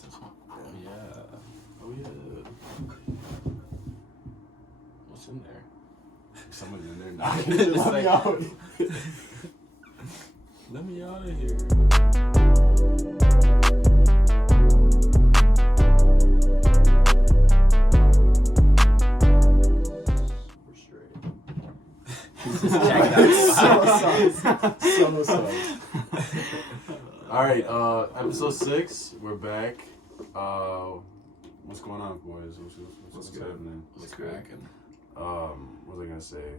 What's this one? Yeah. Oh yeah. What's in there? Someone's in there knocking. Let me out. Let me out of here. We're straight. So. All right, episode 6. We're back. What's going on, boys? What's happening? What's cracking? What was I gonna say?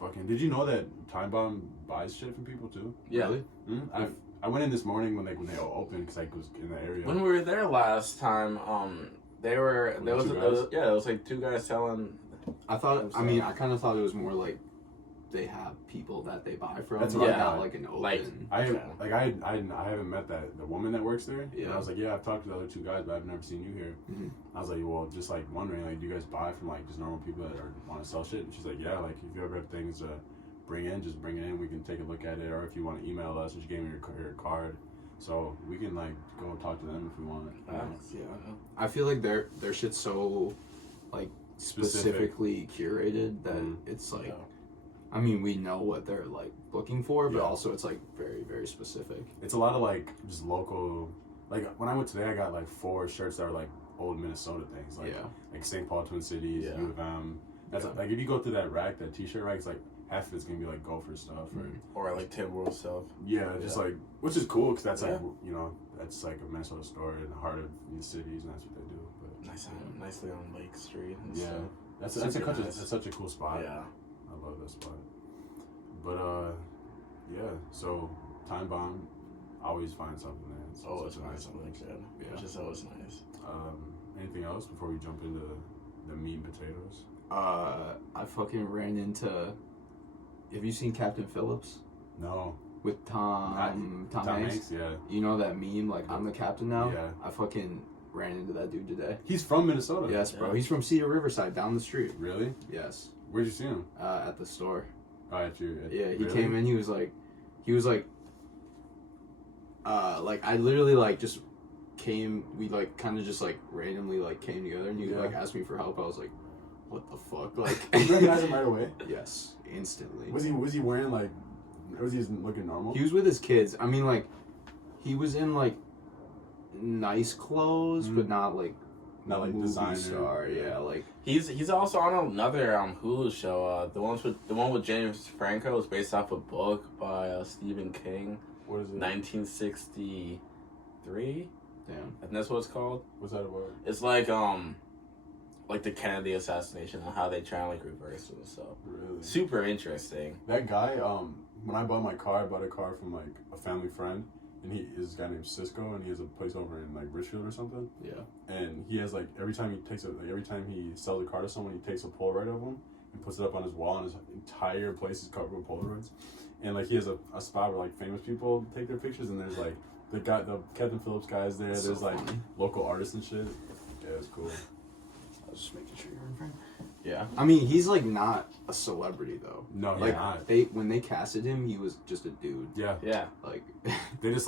Fucking. Did you know that Time Bomb buys shit from people too? Yeah. Really? Mm-hmm. I went in this morning when they opened because I was in the area. When we were there last time, there was like 2 guys selling. I kind of thought it was more like they have people that they buy from. That's what I not thought. like an open. I haven't met the woman that works there. Yeah. And I was like, yeah, I've talked to the other 2 guys, but I've never seen you here. Mm-hmm. I was like, well, just like wondering, like, do you guys buy from like just normal people that want to sell shit? And she's like, yeah, like if you ever have things to bring in, just bring it in. We can take a look at it, or if you want to email us. And she gave me her card, so we can like go talk to them if we want. Yeah. I feel like their shit's so like specifically curated that it's like. I mean, we know what they're like looking for, but also it's like very, very specific. It's a lot of like just local. Like when I went today, I got like 4 shirts that were like old Minnesota things, like St. Paul Twin Cities, U of M. That's like if you go through that rack, that T-shirt rack, it's like half of it's gonna be like Gopher stuff, Or like Timberwolves stuff. Yeah, just like, which is cool because that's like that's like a Minnesota store in the heart of these cities, and that's what they do. But Nicely on Lake Street. And stuff. That's such a cool spot. Yeah. I love that spot. But so Time Bomb, always find something there. It's always such a find nice something place. good. Yeah. Which is always nice. Anything else before we jump into the meat and potatoes? I fucking ran into. Have you seen Captain Phillips? No. With Tom Hanks? Yeah. You know that meme, like, I'm the captain now? Yeah. I fucking ran into that dude today. He's from Minnesota. Yes, bro. He's from Cedar Riverside, down the street. Really? Yes. Where'd you see him? At the store. Oh, at you. He came in, he was like, I literally, like, just came, we, like, kind of just, like, randomly, like, came together, and he, like, asked me for help. I was like, what the fuck? Like, you recognize him right away? Yes, instantly. Was he wearing, like, was he looking normal? He was with his kids. I mean, like, he was in, like, nice clothes, but not, like designer. Star. Yeah, like. He's also on another Hulu show. The one with James Franco is based off a book by Stephen King. What is it? 1963. Damn. And that's what it's called. What's that about? It's like the Kennedy assassination and how they try and like reverse it and stuff. Really? Super interesting. That guy, when I bought my car, I bought a car from like a family friend, and he is a guy named Cisco, and he has a place over in like Richfield or something. Yeah. And he has like every time he sells a car to someone, he takes a Polaroid of him and puts it up on his wall, and his entire place is covered with Polaroids. And like he has a spot where like famous people take their pictures, and there's like the Captain Phillips guy is there. That's there's so like funny. local artists and shit. Yeah, it's cool. I was just making sure you're in frame. Yeah. I mean, he's like not a celebrity though. No, like not. When they casted him, he was just a dude. Yeah. Yeah. Like they just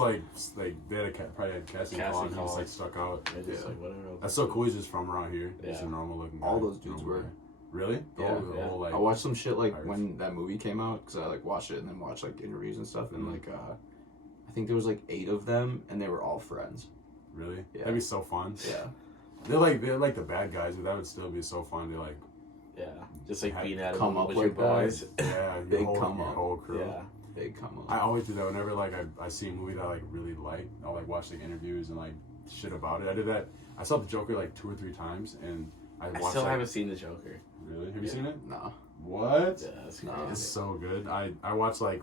they had probably had casting call, and he just like stuck out. Just like whatever. That's so cool. He's just from around here. Yeah. Just a normal looking guy. all those dudes were. Really? Yeah. Like, I watched some shit like Pirates. when that movie came out because I like watched it and then watched like interviews and stuff and like I think there was like 8 of them and they were all friends. Really? Yeah. That'd be so fun. Yeah. They're like the bad guys, but that would still be so fun to like. Yeah. Just like being at come up with like your boys. Yeah. Big come up. Whole crew. Yeah. Big come up. I always do that whenever like I see a movie that I like really like. I'll like watch like interviews and like shit about it. I did that. I saw The Joker like 2 or 3 times, and I watched. Haven't seen The Joker. Really? Have you seen it? Nah. What? Yeah, that's crazy. It's so good. I watch like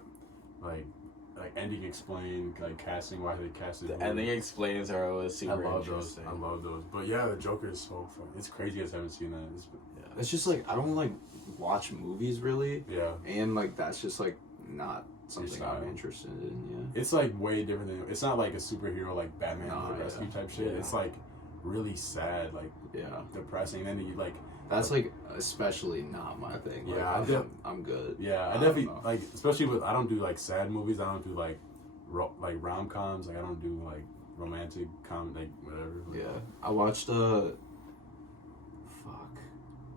ending explained, like casting, why they casted. The ending explains are always super interesting. I love those. But yeah, The Joker is so fun. It's crazy you guys haven't seen that. It's just like I don't like watch movies really. Yeah. And like that's just like not something style. I'm interested in. Yeah. It's like way different than. It's not like a superhero like Batman or rescue type shit. Yeah. It's like really sad, like depressing. And then you like. That's like especially not my thing. Like, Yeah, I'm good. Yeah, I definitely like, especially with I don't do like sad movies. I don't do like rom-coms. Like I don't do like romantic like whatever. Yeah, I watched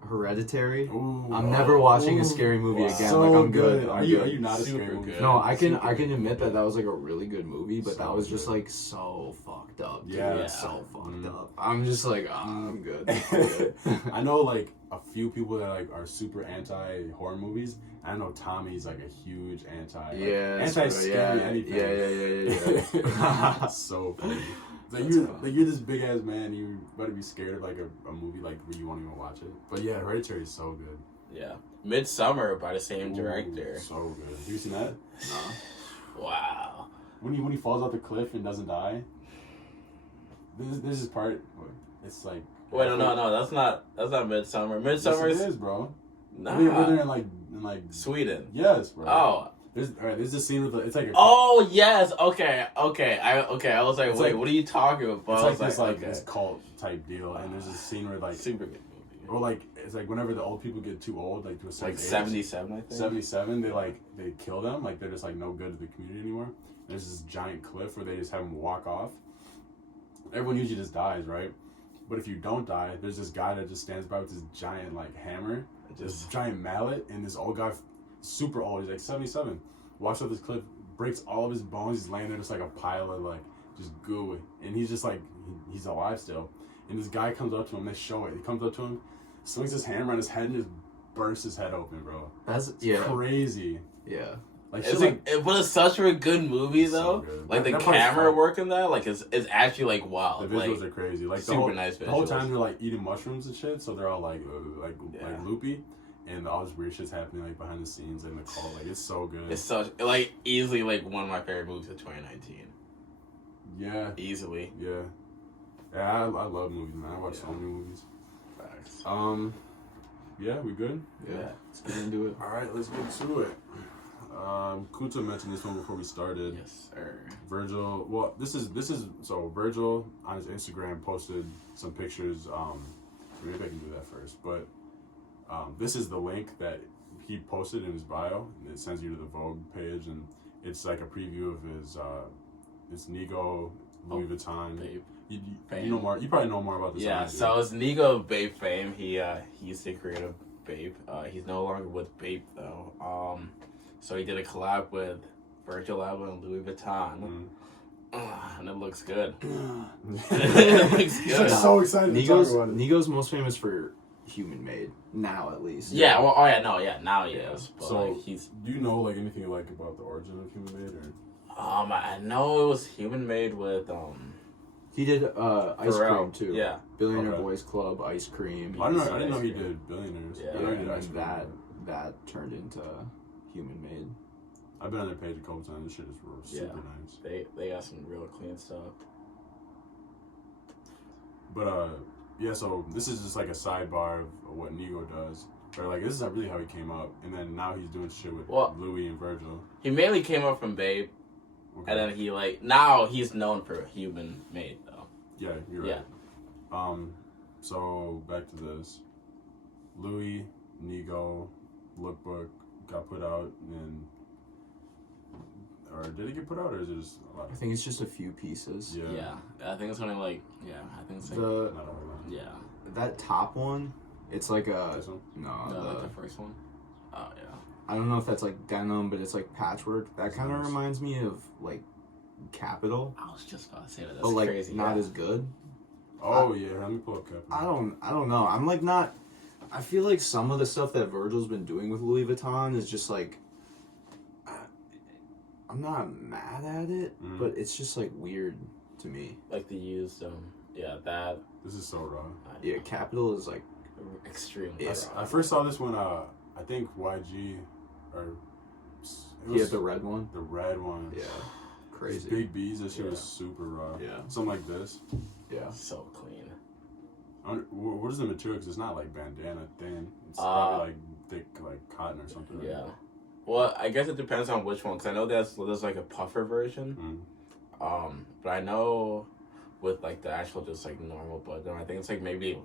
Hereditary. Ooh, I'm never watching a scary movie again. So like I'm good. Are you not a scary movie? No, I can admit that was like a really good movie, but that was just like so fucked up. Dude. Yeah, So fucked up. I'm just like, I'm good. I know like a few people that like are super anti horror movies. I know Tommy's like a huge anti scary anything. Yeah. So funny. Like you're this big ass man. You better be scared of like a movie like where you won't even watch it. But yeah, Hereditary is so good. Yeah, Midsommar by the same director. So good. Have you seen that? No. Wow. When he falls off the cliff and doesn't die. This is part. It's like. Wait, no, that's not Midsommar. Midsommar yes, it is, bro. Nah. They're in like Sweden. Yes, bro. Oh. There's this scene with it's like. Oh yes, okay. I was like, wait, what are you talking about? It's like this cult type deal, and there's this scene where like super good movie. Or like it's like whenever the old people get too old, like to a certain like age, 77, I think. 77, they kill them, like they're just like no good to the community anymore. There's this giant cliff where they just have them walk off. Everyone usually just dies, right? But if you don't die, there's this guy that just stands by with this giant like hammer, this giant mallet, and this old guy, super old, he's like 77, walks up this cliff, breaks all of his bones, he's laying there just like a pile of like just goo, and he's just like he's alive still. And this guy comes up to him, they show it. He comes up to him, swings his hammer on his head, and just bursts his head open, bro. That's crazy. Yeah. But it's such a good movie though. So like the camera work in that, like is actually like wild. The visuals are crazy. Like super nice visuals. The whole time they're like eating mushrooms and shit, so they're all like loopy, and all this weird shit's happening like behind the scenes in the call. Like it's so good. It's such like easily like one of my favorite movies of 2019. Yeah. Easily. Yeah. Yeah, I love movies, man. I watch so many movies. Facts. Yeah, we good? Yeah. Let's get into it. All right, let's get to it. Kunta mentioned this one before we started. Yes, sir. Virgil. Well, this is so Virgil on his Instagram posted some pictures. Maybe I can do that first, but this is the link that he posted in his bio, and it sends you to the Vogue page, and it's like a preview of his it's Nigo Louis Vuitton. Babe. You know more. You probably know more about this. Yeah, so it's Nigo Bape fame. He used to create a Bape. He's no longer with Bape though. So he did a collab with Virgil Abloh and Louis Vuitton. And it looks good. It looks good. I'm so excited to talk about it. Nigo's most famous for Human Made, now at least. Yeah, well, now he is. But so, like, do you know like anything like about the origin of Human Made, or? I know it was Human Made with He did Ice Cream too. Yeah. Billionaire Boys Club, Ice Cream. I didn't know he did Billionaires. Yeah, and then that turned into Human Made. I've been on their page a couple times. This shit is super nice. They got some real clean stuff. But yeah. So this is just like a sidebar of what Nigo does. But like this is not really how he came up, and then now he's doing shit with Louis and Virgil. He mainly came up from Babe. Okay. And then he now he's known for Human Made though. Yeah, you're right. Yeah. So back to this. Louis, Nigo, lookbook got put out or did it get put out, or is it just a lot? I think it's just a few pieces. Yeah. I think it's only like I think it's like not all of them. That top one, it's like a this one? like the first one. Oh yeah. I don't know if that's like denim, but it's like patchwork. That kind of reminds me of like Kapital. I was just about to say that. That's but like crazy. Not as good. Oh yeah, let me pull up Kapital. I don't know. I'm like not. I feel like some of the stuff that Virgil's been doing with Louis Vuitton is just like. I'm not mad at it, but it's just like weird to me. Like the used that. This is so raw. Yeah, Kapital is like extremely raw. I first saw this when I think YG or he had the red one. The red one. Yeah. Crazy. These big B's, that shit was super raw. Yeah. Something like this. Yeah. So clean. What is the material? Because it's not like bandana thin. It's probably like thick, like cotton or something. Yeah. Right? Well, I guess it depends on which one. Because I know there's like a puffer version. But I know with like the actual just like normal button, I think it's like maybe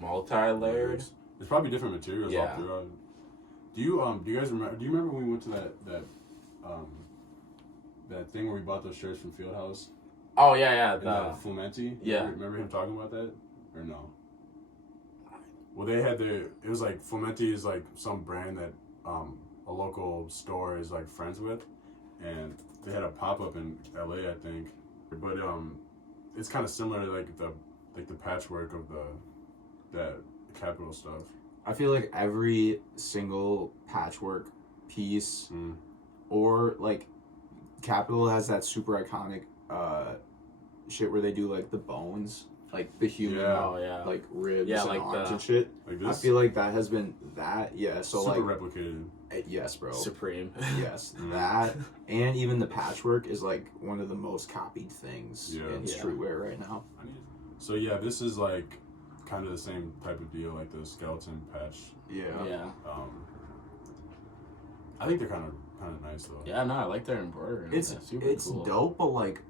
multi-layered. There's probably different materials all throughout. Do you guys remember? Do you remember when we went to that thing where we bought those shirts from Fieldhouse? Oh yeah, And Flamanti. Yeah. Remember him talking about that or no? Well, they had their. It was like Flamanti is like some brand that a local store is like friends with, and they had a pop up in LA, I think. But it's kind of similar to like the patchwork of that Capital stuff. I feel like every single patchwork piece, or like Capital has that super iconic shit where they do like the bones, like the human, like ribs and like arms the, and shit. Like this? I feel like that has been so super like replicated. Yes, bro. Supreme. Yes, that and even the patchwork is like one of the most copied things in streetwear right now. So yeah, this is like kind of the same type of deal, like the skeleton patch. Yeah. I think they're kind of nice though. Yeah, no, I like their embroidery. It's cool. dope, but like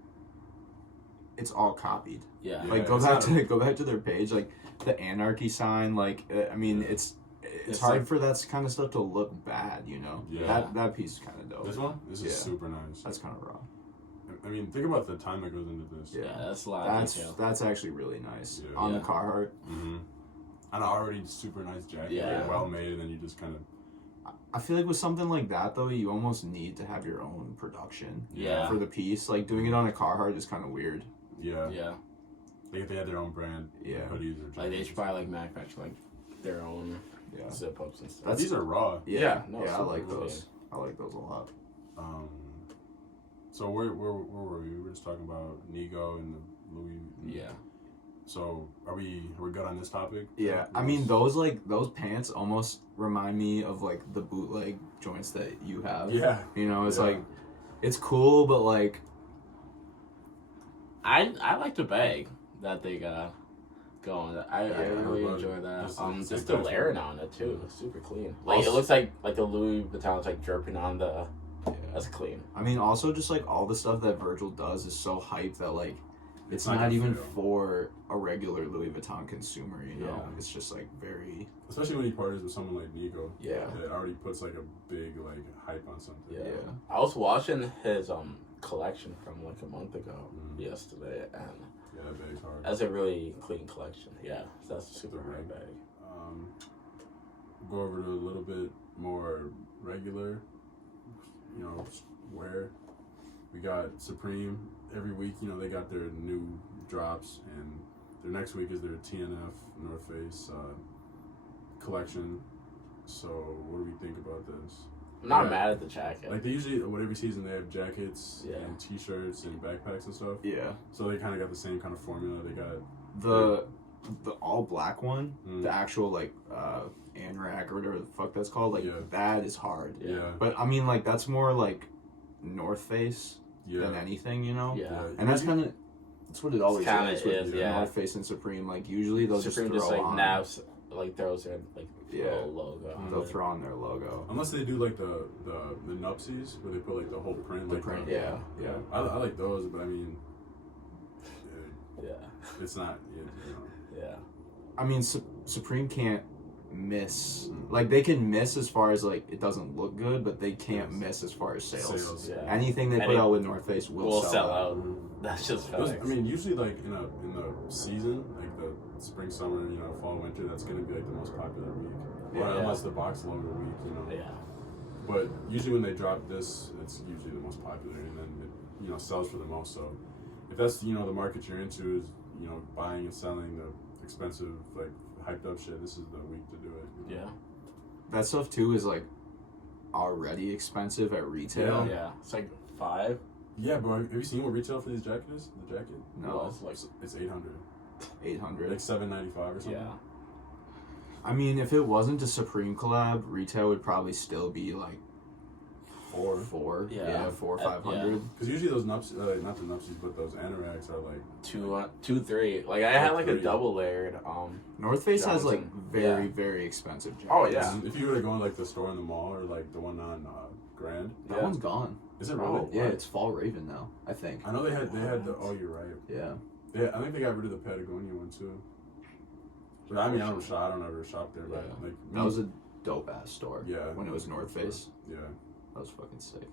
it's all copied. Yeah. Like go back to their page, like the anarchy sign. Like I mean, it's hard like, for that kind of stuff to look bad, you know. Yeah. That piece is kind of dope. This one, this is super nice. That's kind of raw. I mean, think about the time that goes into this. Yeah, that's a lot of detail. That's actually really nice on the Carhartt. Mm-hmm. And an already super nice jacket, like, well made, and then you just kind of. I feel like with something like that though, you almost need to have your own production. Yeah. For the piece, like doing it on a Carhartt is kind of weird. Yeah. Yeah. Like if they had their own brand. Yeah. Hoodies or jackets. Like they should probably like manufacture like their own zip ups and stuff. These are raw. Yeah. I like those. I like those a lot. So where were we? We were just talking about Nigo and the Louis. Yeah. So are we good on this topic? Yeah, I mean those pants almost remind me of like the bootleg joints that you have. Yeah. You know, it's like it's cool, but like I like the bag that they got going. I really enjoy that. Just the layering on it too. It's super clean. Like also, it looks like the Louis Vuitton is like dripping on the. That's clean. I mean, also just like all the stuff that Virgil does is so hyped that like it's not even for a regular Louis Vuitton consumer. You know, it's just like very. Especially when he partners with someone like Nigo. Yeah. That already puts like a big like hype on something. Yeah. I was watching his collection from like a month ago yesterday, and that bag's hard. That's a really clean collection. Yeah, that's a super hard bag. Go over to a little bit more regular, wear. We got Supreme every week. You know, they got their new drops, and their next week is their TNF North Face collection. So, what do we think about this? I'm not mad at the jacket. Like they usually, every season they have jackets and T-shirts and backpacks and stuff. Yeah. So they kind of got the same kind of formula. They got the all black one, the actual like Anorak or whatever the fuck that's called. Like that is hard. Yeah. But I mean, like that's more like North Face than anything, you know. Yeah. And that's kind of what it always is with yeah. North Face and Supreme. Like usually they'll Supreme just throw on. Navs like throws in like little logo. They'll throw on their logo. Unless they do like the nupsies where they put like the whole print. The print, yeah. I like those, but I mean, it's not. Yeah. I mean, Supreme can't miss. Like they can miss as far as like it doesn't look good, but they can't miss as far as sales. Yeah. Anything they put out with North Face will sell out. That's just facts. I mean, usually like in the season, like the spring, summer, fall, winter, that's gonna be like the most popular week. Unless the box longer week, Yeah. But usually when they drop this, it's usually the most popular, and then it sells for the most. So if that's the market you're into is buying and selling the expensive like hyped up shit, this is the week to do it. Yeah. That stuff too is like already expensive at retail. Yeah. It's like $5. Yeah, bro. Have you seen what retail for these jacket is? The jacket? No. It's $800. $800. Like $795 or something. Yeah. I mean, if it wasn't a Supreme collab, retail would probably still be like $400. Yeah, $400 or $500. Because usually those nupsies, not the nupsies, but those anoraks are like $2, $3. Like I had like a double layered. North Face has like very very expensive jackets. Oh yeah. If you were to go in like the store in the mall or like the one on Grand, that one's gone. Is it really? Yeah, it's Fall Raven now. I think. I know they had the. Oh, you're right. Yeah. I think they got rid of the Patagonia one too. But I mean, I don't ever shop there. But like that was a dope ass store. Yeah. When it was North Face. Yeah. That was fucking sick.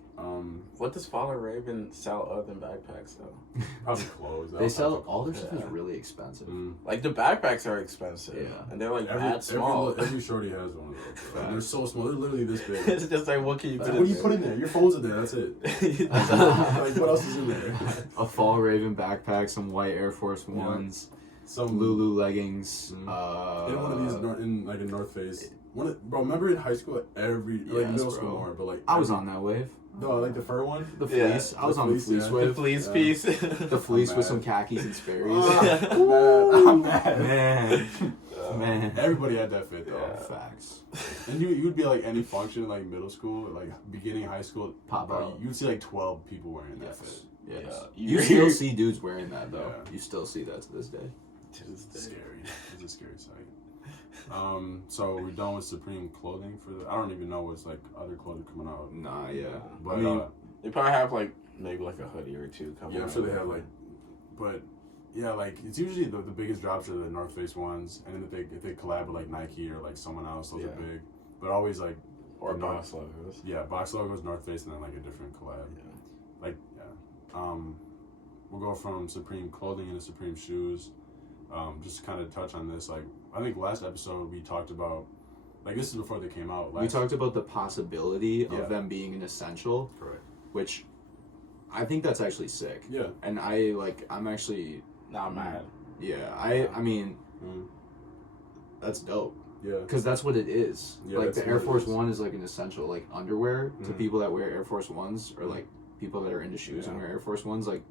What does Father Raven sell other than backpacks though? Probably clothes. They sell all their stuff is really expensive. Like the backpacks are expensive. Yeah. And they're like that small. Every shorty has one of those. They're so small. They're literally this big. It's just like, what can you put in What do you there? put in there? Your phone's in there. That's it. Like, what else is in there? A Fall Raven backpack, some white Air Force Ones, Some Lulu leggings. They had one of these in like a North Face. Bro, remember in high school, middle school more, but like I was on that wave. No, like the fur one. The fleece. I was on the fleece wave. The fleece piece. The fleece with some khakis and Sperry's. I'm mad. Man. Everybody had that fit though. Yeah. Facts. And you'd be like any function like middle school, like beginning high school, Pop out. You'd see like 12 people wearing that fit. Yes. Yeah. You still see dudes wearing that though. Yeah. You still see that to this day. It's scary. It's a scary sight. So we're done with Supreme clothing for the. I don't even know what's like other clothing coming out. Nah, yeah. But I mean, They probably have like maybe like a hoodie or two coming. yeah, I'm sure they have like, but yeah, like it's usually the biggest drops are the North Face ones, and then if they collab with like Nike or like someone else, those are big. But always like or box logos. Yeah, box logos, North Face, and then like a different collab. Yeah. Like we'll go from Supreme clothing into Supreme shoes. Just kind of touch on this. Like I think last episode we talked about. Like this is before they came out. We talked about the possibility of them being an essential. Correct. Which I think that's actually sick. Yeah. And I'm actually not mad. Yeah. I mean that's dope. Yeah. Because that's what it is. Yeah, like the Air Force is. One is like an essential like underwear to people that wear Air Force Ones or like people that are into shoes and wear Air Force Ones. Like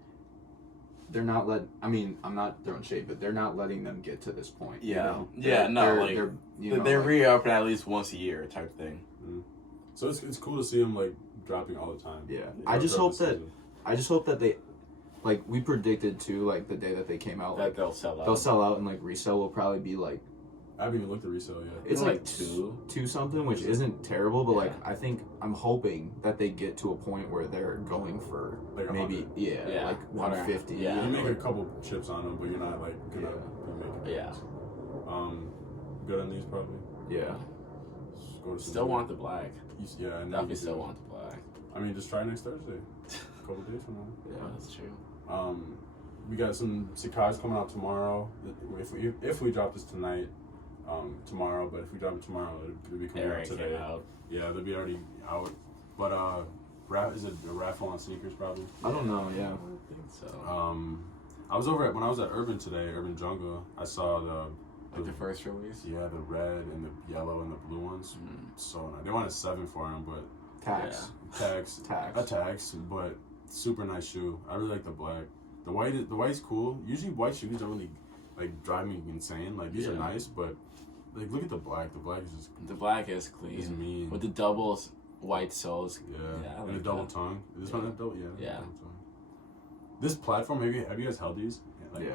they're not I'm not throwing shade, but they're not letting them get to this point. Yeah. You know? Yeah, they're like, re-upping at least once a year type thing. So it's cool to see them like dropping all the time. Yeah. I just hope that they like we predicted too, like the day that they came out, That like they'll sell out. they'll sell out and like resale will probably be like I haven't even looked at resale yet. it's like two something, which isn't terrible, but like I'm hoping that they get to a point where they're going for Like maybe 100. like 150. Yeah. You make a couple chips on them, but you're not like gonna make it. Yeah. Good on these probably. Yeah. Just go to Still want the black. Yeah, and Definitely still want the black. I mean, just try next Thursday. A couple days from now. Yeah, that's true. We got some Sacai's coming out tomorrow. If we drop this tonight, tomorrow. But if we drop it tomorrow, it'll be coming out today. Yeah, they'll be already out. But is it a raffle on sneakers probably? I don't know. Yeah. I think so. I was when I was at Urban today, Urban Jungle. I saw the first release. Yeah, the red and the yellow and the blue ones. So nice. They wanted 7 for them, but Tags, but super nice shoe. I really like the black. The white's cool. Usually white shoes don't really like drive me insane. Like these are nice, but like look at the black. The black is just clean. It's mean. With the doubles white soles. Yeah, I and like a double that. tongue. Is this one a double? Yeah. Yeah. Double tongue. This platform, have you guys held these? Like,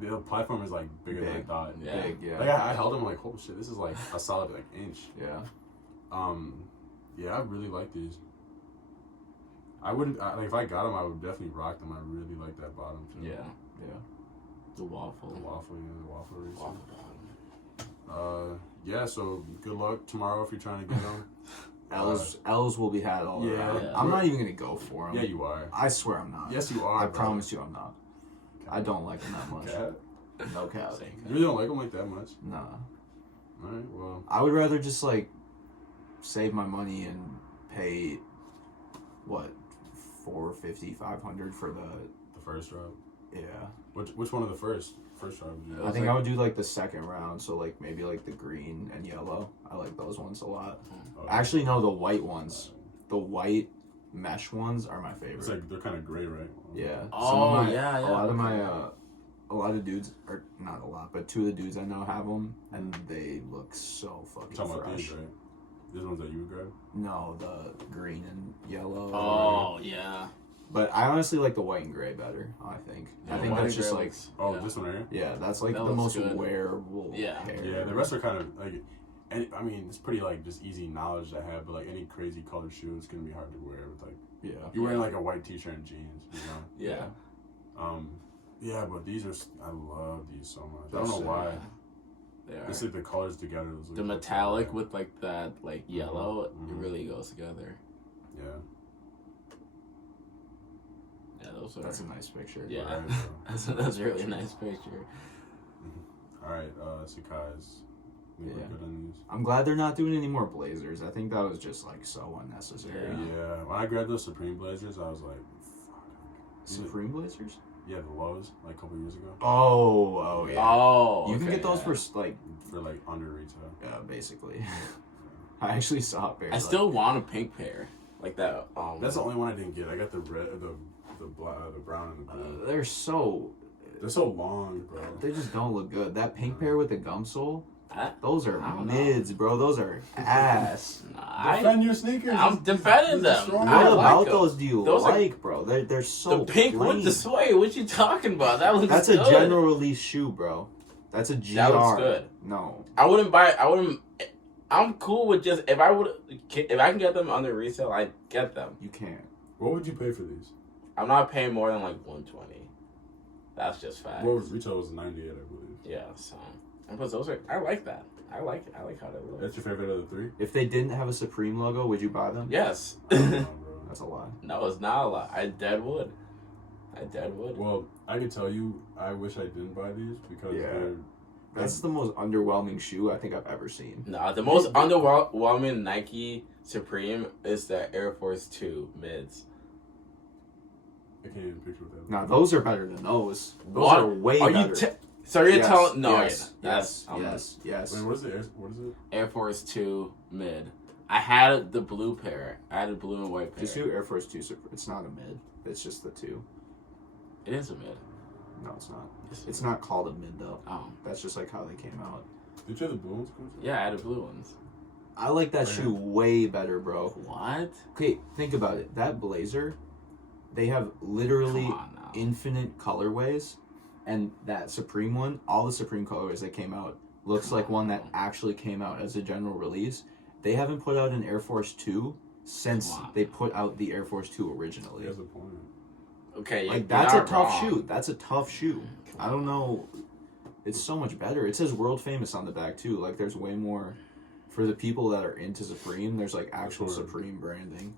the platform is like bigger than I thought. Yeah. Big, yeah. Like I held them like, holy shit, this is like a solid like inch. Yeah. Yeah, I really like these. I wouldn't like if I got them, I would definitely rock them. I really like that bottom too. Yeah. The waffle. The waffle race. Waffle bottom. Yeah. So good luck tomorrow if you're trying to get them. L's will be had all around. Yeah. I'm not even gonna go for them. Yeah, you are. I swear I'm not. Yes, you are. I bro. promise you I'm not. I don't like them that much. Cat? No cap. You really don't like them like that much? Nah. All right. Well. I would rather just like save my money and pay what $450, $500 for the first drop. Yeah. Which one of the first drops? I think I would do like the second round, so like maybe like the green and yellow. I like those ones a lot. Okay. Actually, no, the white ones. The white mesh ones are my favorite. It's like they're kind of gray, right? Yeah. Oh, A lot of dudes, or not a lot, but 2 of the dudes I know have them, and they look so fucking Talking about fresh. these, right? These ones that you would grab? No, the green and yellow. Oh, yeah. But I honestly like the white and gray better, I think. I think that's just like... This one right here? Yeah, that's like That the most good. wearable hair. Yeah, the rest are kind of like... And I mean, it's pretty like just easy knowledge to have, but like any crazy colored shoe, it's gonna be hard to wear with like... You're wearing like a white t-shirt and jeans, you know? Yeah. Yeah, but these are... I love these so much. I don't know why. They are. It's like the colors together. The metallic with like that like yellow, it really goes together. Yeah. Yeah, those are. That's a nice picture. Yeah, Right, that's a really nice picture. All right, Sacai's. Yeah. Good on these. I'm glad they're not doing any more blazers. I think that was just like so unnecessary. Yeah. When I grabbed those Supreme blazers, I was like, fuck. Supreme blazers? Yeah, the lows, like a couple years ago. Oh yeah. Oh, You can get those yeah. for like under retail. basically. I actually saw a pair. I still want a pink pair like that. That's the only one I didn't get. I got the red, the black, the brown, and the blue. they're so long, bro. they just don't look good. That pink pair with the gum sole, those are I don't mids, bro. Those are ass. Defend your sneakers. I'm defending them. What I What like about them. those do you Those like, bro? They're so The pink plain. with the suede. What you talking about? That looks That's good. a general release shoe, bro. That's a GR. That looks good. No. I wouldn't buy. I wouldn't. I'm cool with just if I can get them under resale, I'd get them. You can't. What would you pay for these? I'm not paying more than like $120. That's just fact. Well, retail was 98, I believe. Yeah, so and plus those are. I like that. I like how they look. That's your favorite of the three? If they didn't have a Supreme logo, would you buy them? Yes. I don't know, bro. That's a lie. No, it's not a lot. I dead would. Well, I can tell you, I wish I didn't buy these because That's the most underwhelming shoe I think I've ever seen. No, the most underwhelming Nike Supreme is the Air Force 2 mids. I can't even picture what that. Nah, those are better than those. Those What? are way Are better. you so you're Yes, telling no? yes, Yes. yes. Wait, what is it? What is it? Air Force 2 mid. I had the blue pair. I had a blue and white pair. Just do Air Force 2 Super. It's not a mid. It's just the 2. It is a mid. No, it's not. It's not called a mid though. Oh. That's just like how they came out. Did you have the blue ones? Yeah, I had the blue ones. I like that shoe way better, bro. What? Okay, think about it. That blazer, they have literally Come on now. infinite colorways, and that Supreme one, all the Supreme colorways that came out, looks like one that actually came out as a general release. They haven't put out an Air Force 2 since they put out the Air Force 2 originally. He has a point. Okay, Like, you're that's a not tough wrong. shoe. That's a tough shoe. I don't know. It's so much better. It says world famous on the back too. Like, there's way more for the people that are into Supreme. There's like actual Sure. Supreme branding,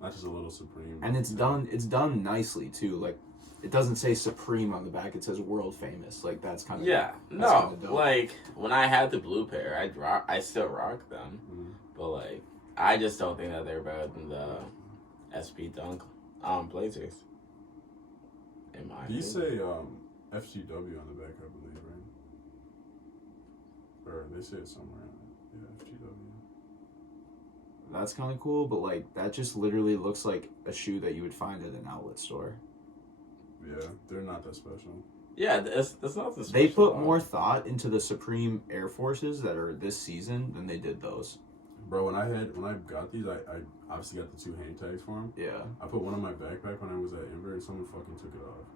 Not just a little Supreme. and it's done. It's done nicely too. Like, it doesn't say Supreme on the back. It says world famous. Like, that's kind of Yeah, that's no, kinda dope. like when I had the blue pair, I still rock them, but like I just don't think that they're better than the SP Dunk Blazers. In my Do you opinion. say FGW on the back, I believe, right? Or they say it somewhere. Yeah, FGW. That's kind of cool. But like, that just literally looks like a shoe that you would find at an outlet store. Yeah, they're not that special. Yeah, that's not the. They special put one. more thought into the Supreme Air Forces that are this season than they did those. Bro, when I got these, I obviously got the 2 hang tags for them. Yeah. I put one in my backpack when I was at Inver, and someone fucking took it off.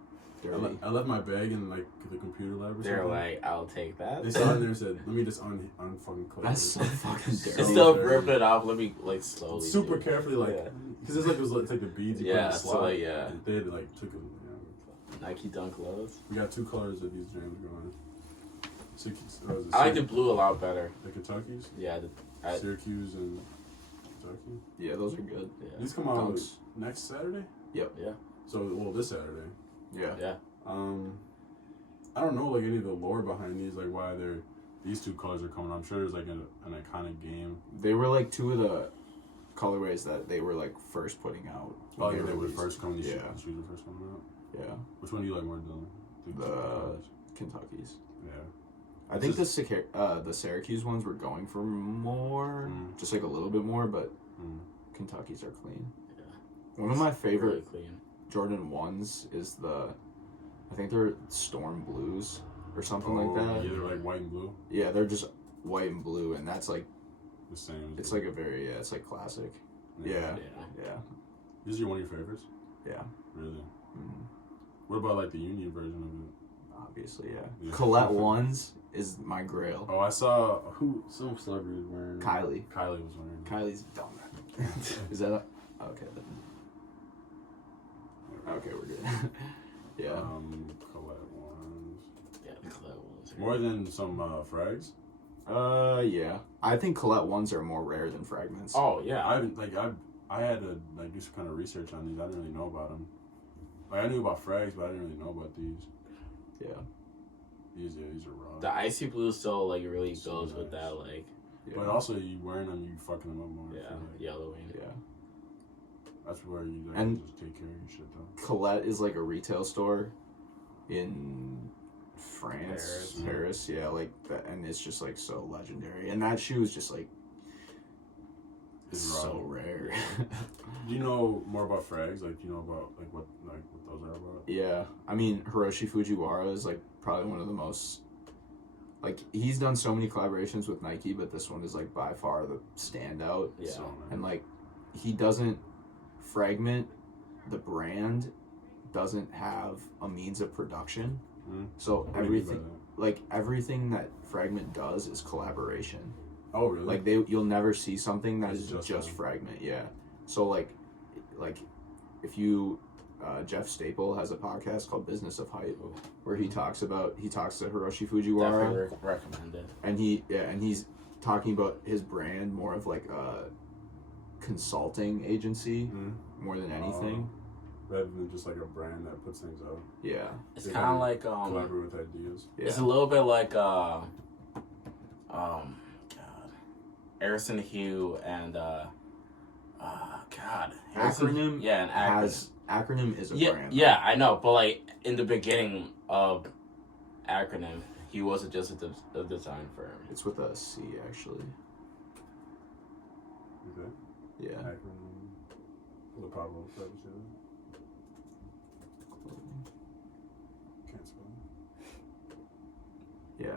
Dirty. I left my bag in like the computer lab or They're something. like, I'll take that. They saw it there and said, "Let me just unfucking close That's it." so fucking dirty. It's still ripping it off. Let me like slowly. Super do it. carefully, like Yeah. because it's like like the beads. You put in Yeah, the so slot. like, yeah. They had like took it. Nike Dunk lows. We got 2 colors of these jams going. I like the blue a lot better. The Kentuckies, Yeah, Syracuse and Kentucky. Yeah, those are good. yeah. These come out Dunks. next Saturday. Yep. Yeah. So this Saturday. Yeah. Yeah. I don't know like any of the lore behind these, like why these 2 colors are coming. I'm sure there's like an iconic game. They were like 2 of the colorways that they were like first putting out. Oh when yeah, they were released. first coming. These Yeah. shoes were first coming out. Yeah. Which one do you like more than The Kentucky's. Yeah. I think the Syracuse ones were going for more, just like a little bit more, but Kentucky's are clean. Yeah. One of my Really favorite clean. Jordan 1s is I think they're Storm Blues or something like that. Yeah, they're like white and blue. Yeah, they're just white and blue, and that's like, The same. it's like a very, it's like classic. Yeah. Yeah. These are one of your favorites? Yeah. Really? Mm, What about like the Union version of it? obviously, yeah. Yeah. Collette 1s is my grail. Oh, I saw some celebrity was wearing. Kylie. Kylie was wearing. Kylie's dumb. Is that okay then? Okay, we're good. Yeah. Collette ones. Yeah, the Collette ones. More than some frags. Yeah. I think Collette 1s are more rare than Fragments. Oh yeah. I haven't like I had to like do some kind of research on these. I didn't really know about them. Like I knew about frags, but I didn't really know about these. Yeah. These are raw. The icy blue still like really So goes nice. with that like. Yeah. But also, you wearing them, you fucking them up more. Yeah, So, like, yellowing. Yeah. that's where you like, And- just take care of your shit though. Collette is like a retail store in France, Paris, yeah, like that, and it's just like so legendary. And that shoe is just like It's so raw. rare. Do you know more about frags? Like, do you know about like what those are about? Yeah, I mean Hiroshi Fujiwara is like probably one of the most. Like he's done so many collaborations with Nike, but this one is like by far the standout. Yeah. So, And like he doesn't Fragment, the brand doesn't have a means of production. So What do you mean by everything like everything that Fragment does is collaboration. that? Oh, really? Like you'll never see something that It's is just just them. Fragment. Yeah. So like if you Jeff Staple has a podcast called Business of Hype where he talks to Hiroshi Fujiwara Definitely recommended. and he's talking about his brand more of like a consulting agency more than anything. Rather than just like a brand that puts things out. Yeah. It's They kind of like collaborate with ideas. Yeah. it's a little bit like God, Harrison Hugh and God, Harrison, Acronym yeah, an acronym. Acronym is a Yeah, brand. yeah, I know, but like in the beginning of Acronym, he wasn't just a design firm. It's with a C actually. Okay. Yeah. Acronym. The Pablo shit. Can't spell. Yeah.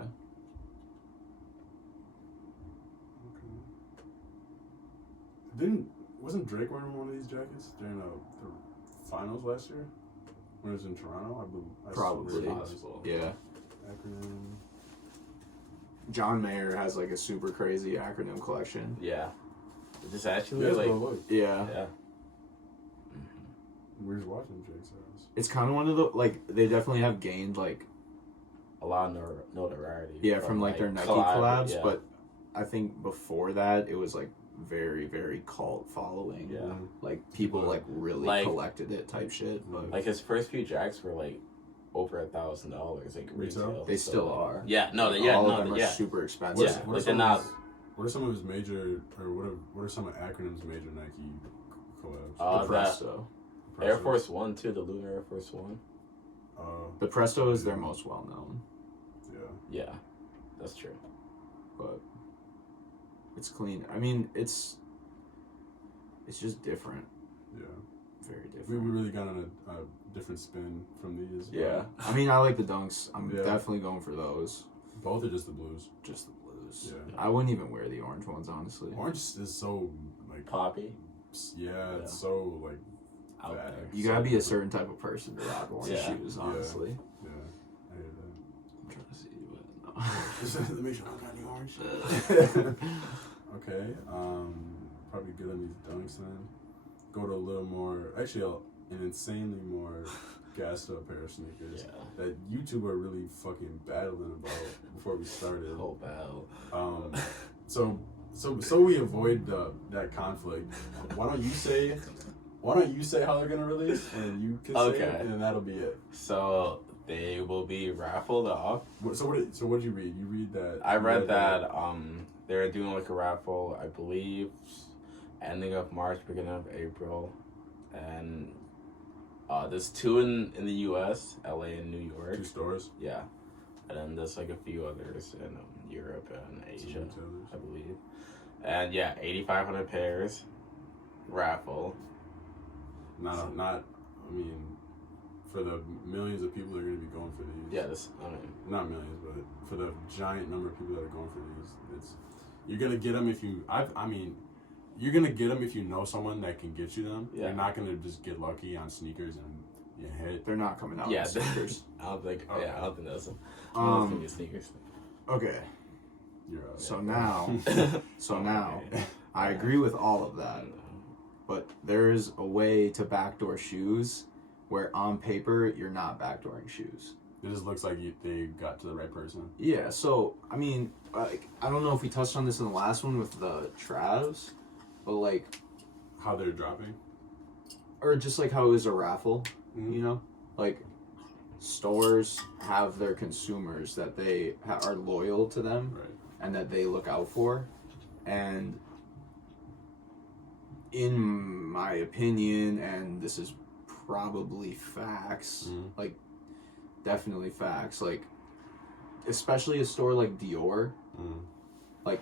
Okay. Wasn't Drake wearing one of these jackets during the finals last year? When it was in Toronto, I believe. Probably. Possible. Yeah. Acronym. John Mayer has like a super crazy Acronym collection. Yeah, it's actually Yeah, like look. Yeah. yeah. We was watching Drake's house. It's kind of one of the like they definitely have gained like A lot of notoriety. yeah from like their Nike collabs, yeah. but I think before that it was like very very cult following. Yeah. Like people like really Like- collected it type shit. But Like his first few jacks were like over $1,000, like retail. they so, still like, are. Yeah, no, All of them are yeah. super expensive. Yeah. What like are they're some not- of his- What are some of his major, or what are some of Acronym's major Nike collabs? The That Presto. Air Force One too, the Lunar Air Force One. The Presto is their most well known, Yeah. Yeah, that's true. but it's clean. I mean, it's just different. Yeah. Very We different. really got on a different spin from these. Yeah. I mean, I like the dunks. I'm Yeah. definitely going for those. Both are just the blues. Just the blues. Yeah. I wouldn't even wear the orange ones, honestly. Orange is so, like, Poppy yeah, it's so, like, out bad. there. You gotta be a certain type of person to rock orange Yeah. shoes, Yeah. honestly. Yeah. I hear I'm trying to see, but that. Let me show I got any orange. Okay. Probably good on these dunks then. Go to a little more, actually, an insanely more gassed up pair of sneakers Yeah. that you two are really fucking battling about before we started. Whole battle. So we avoid that conflict. Why don't you say how they're gonna release, and you can say Okay. it, and then that'll be it. So they will be raffled off. So what did you read? You read that? I read that they're doing like a raffle, I believe, ending of March, beginning of April, and there's two in the U.S., LA and New York. 2 stores. Yeah, and then there's like a few others in Europe and Asia, retailers. I believe. And yeah, 8,500 pairs, raffle. Not. I mean, for the millions of people that are going to be going for these. Yeah, Not millions, but for the giant number of people that are going for these, you're gonna get them if you. You're gonna get them if you know someone that can get you them. Yeah. You're not gonna just get lucky on sneakers and you hit. they're not coming out yeah, with sneakers. I don't think. Okay. Yeah, I don't think that's gonna be sneakers. Okay, You're out. so now, I agree with all of that, but there's a way to backdoor shoes where on paper you're not backdooring shoes. It just looks like they got to the right person. Yeah, so I mean, like I don't know if we touched on this in the last one with the Travs, but like how they're dropping, or just like how it was a raffle. Mm-hmm. You know, like stores have their consumers that they are loyal to them, right? And that they look out for, and in my opinion, and this is probably facts, like definitely facts, like especially a store like Dior, like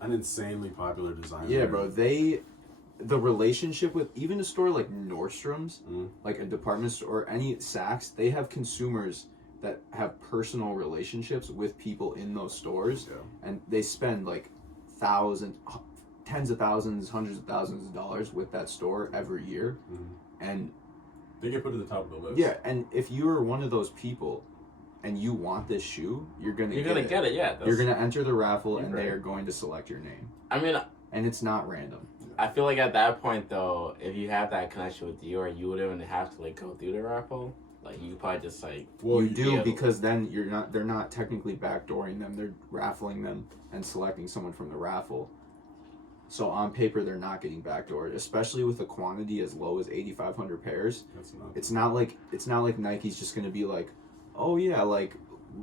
an insanely popular designer. Yeah, bro. The relationship with even a store like Nordstrom's, like a department store, or any Saks, they have consumers that have personal relationships with people in those stores, and they spend like tens of thousands, hundreds of thousands of dollars with that store every year, and they get put at the top of the list. Yeah, and if you're one of those people and you want this shoe, you're gonna get it. Yeah, you're gonna enter the raffle, and they are going to select your name. I mean, and it's not random. I feel like at that point though, if you have that connection with Dior, you wouldn't even have to like go through the raffle. Like you probably just like you do, because then they're not technically backdooring them. They're raffling them and selecting someone from the raffle. So on paper, they're not getting backdoored, especially with a quantity as low as 8,500 pairs. It's not like Nike's just gonna be like, oh yeah, like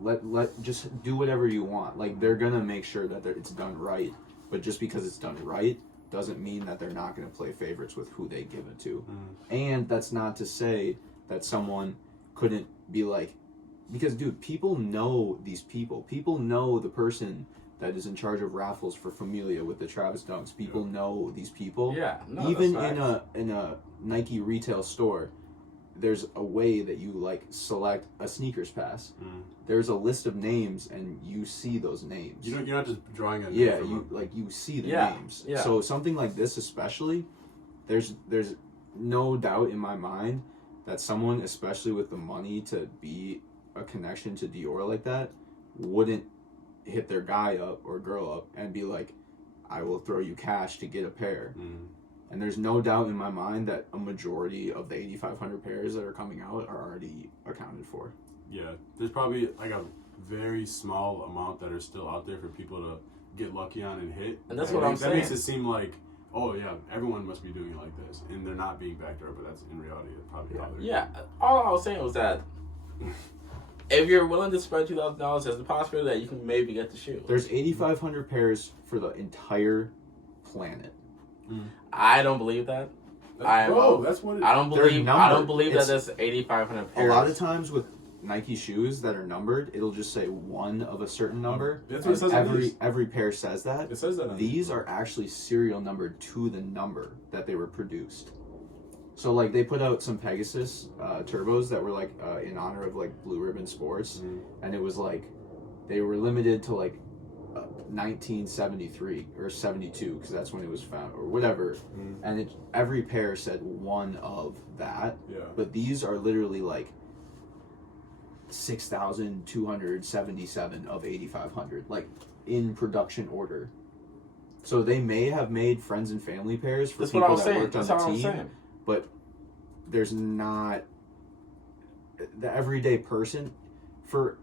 let just do whatever you want. Like they're gonna make sure that it's done right. But just because it's done right doesn't mean that they're not gonna play favorites with who they give it to. And that's not to say that someone couldn't be like, because dude, people know these people. People know the person that is in charge of raffles for Familia with the Travis Dunks. People know these people. Yeah, no, even in a Nike retail store, there's a way that you like select a sneakers pass. There's a list of names, and you see those names. You're not just drawing a name. Yeah, you see the names. Yeah. So something like this, especially, there's no doubt in my mind that someone, especially with the money to be a connection to Dior like that, wouldn't hit their guy up or girl up and be like, I will throw you cash to get a pair. And there's no doubt in my mind that a majority of the 8,500 pairs that are coming out are already accounted for. Yeah, there's probably like a very small amount that are still out there for people to get lucky on and hit. And that's what I'm saying. That makes it seem like, oh yeah, everyone must be doing it like this, and they're not being backdoored, but that's in reality probably how they're doing. All I was saying was that if you're willing to spend $2,000, there's a possibility that you can maybe get the shoe. There's 8,500 pairs for the entire planet. I don't believe that. That's what it is. I don't believe that there's 8,500 pairs. A lot of times with Nike shoes that are numbered, it'll just say one of a certain number. That's what it says. Every pair says that. It says that. These are actually serial numbered to the number that they were produced. So like they put out some Pegasus turbos that were like in honor of like Blue Ribbon Sports, and it was like they were limited to like 1973 or 72 because that's when it was found or whatever, and every pair said one of that. But these are literally like 6,277 of 8,500, like in production order. So they may have made friends and family pairs for people that worked on the team, but there's not the everyday person. For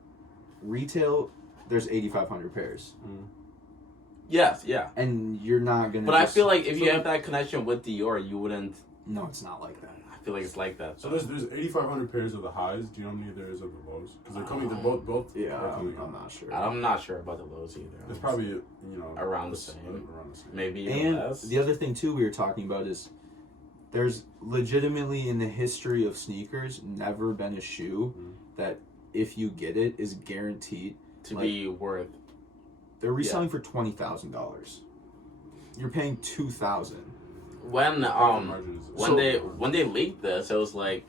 retail, there's 8,500 pairs. Yes, yeah. And you're not gonna. But I feel like if you have that connection with Dior, you wouldn't. No, it's not like that. I feel like it's like that. So there's 8,500 pairs of the highs. Do you know how many there is of the lows? Because they're coming. They're both. Yeah, I'm not sure. I'm not sure about the lows either. It's probably around the same. Maybe and less. The other thing too we were talking about is there's legitimately in the history of sneakers never been a shoe that if you get it is guaranteed to be worth. They're reselling for $20,000. You're paying $2,000. When they leaked this, it was like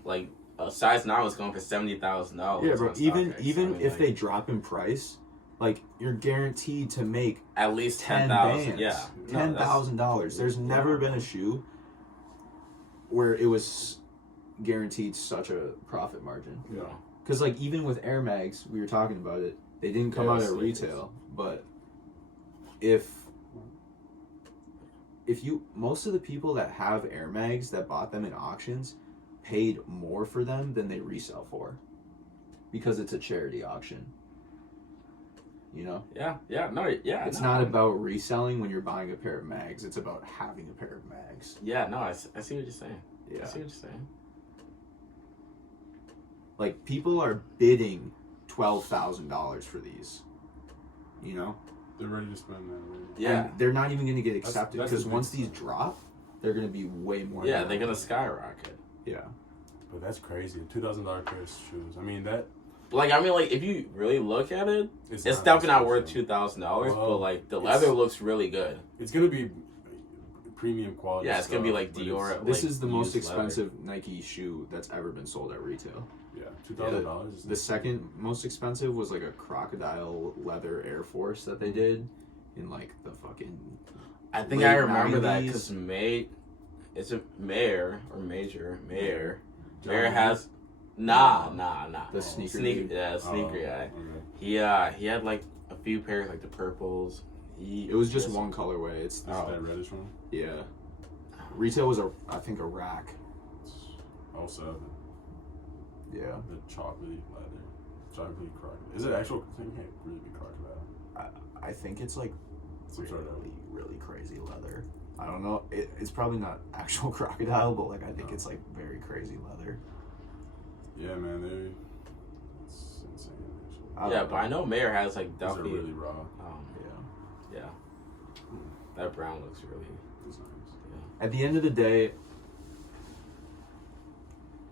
a size 9 was going for $70,000. Yeah, bro. Even if they drop in price, like you're guaranteed to make at least 10,000. Yeah, $10,000. There's never been a shoe where it was guaranteed such a profit margin. Yeah. Because like even with Air Mags, we were talking about it. They didn't come out at retail, but if you most of the people that have Air Mags that bought them in auctions paid more for them than they resell for because it's a charity auction. you know? Yeah, no, yeah. It's no. not about reselling when you're buying a pair of mags. It's about having a pair of mags. Yeah, no, I see what you're saying. Yeah. I see what you're saying. Like, people are bidding $12,000 for these, you know? They're ready to spend that. Right? Yeah. And they're not even going to get accepted that's because the once big these drop, they're going to be way more. Yeah, they're gonna skyrocket. Yeah. But that's crazy. $2,000 pair of shoes. I mean, that. Like, if you really look at it, it's not definitely not worth expensive. $2,000. Well, but like the leather looks really good. It's gonna be premium quality. Yeah, it's gonna be stuff, like but Dior. This like, is the most used leather. expensive Nike shoe that's ever been sold at retail. Yeah, $2,000. The second most expensive was like a Crocodile leather Air Force that they did in like the fucking. I think late I remember that 90s. because it's a Mayor or Major Mayor. John Mayor Mayer? has nah. The sneaker Sneaker, dude. yeah, sneaker guy. Okay. He had like a few pairs, like the purples. It was just one colorway. It's This is that reddish one. yeah. Retail was I think a rack. It's 07. Yeah. The chocolatey leather. Chocolatey crocodile. Is it actual? It can't really be crocodile. I think it's like Some sort of. really crazy leather. I don't know. It's probably not actual crocodile, but like I think it's like very crazy leather. Yeah, man. It's insane. I Yeah, don't but I know Mayor has like These are definitely. really raw. Yeah. That brown looks really. It's nice. At the end of the day,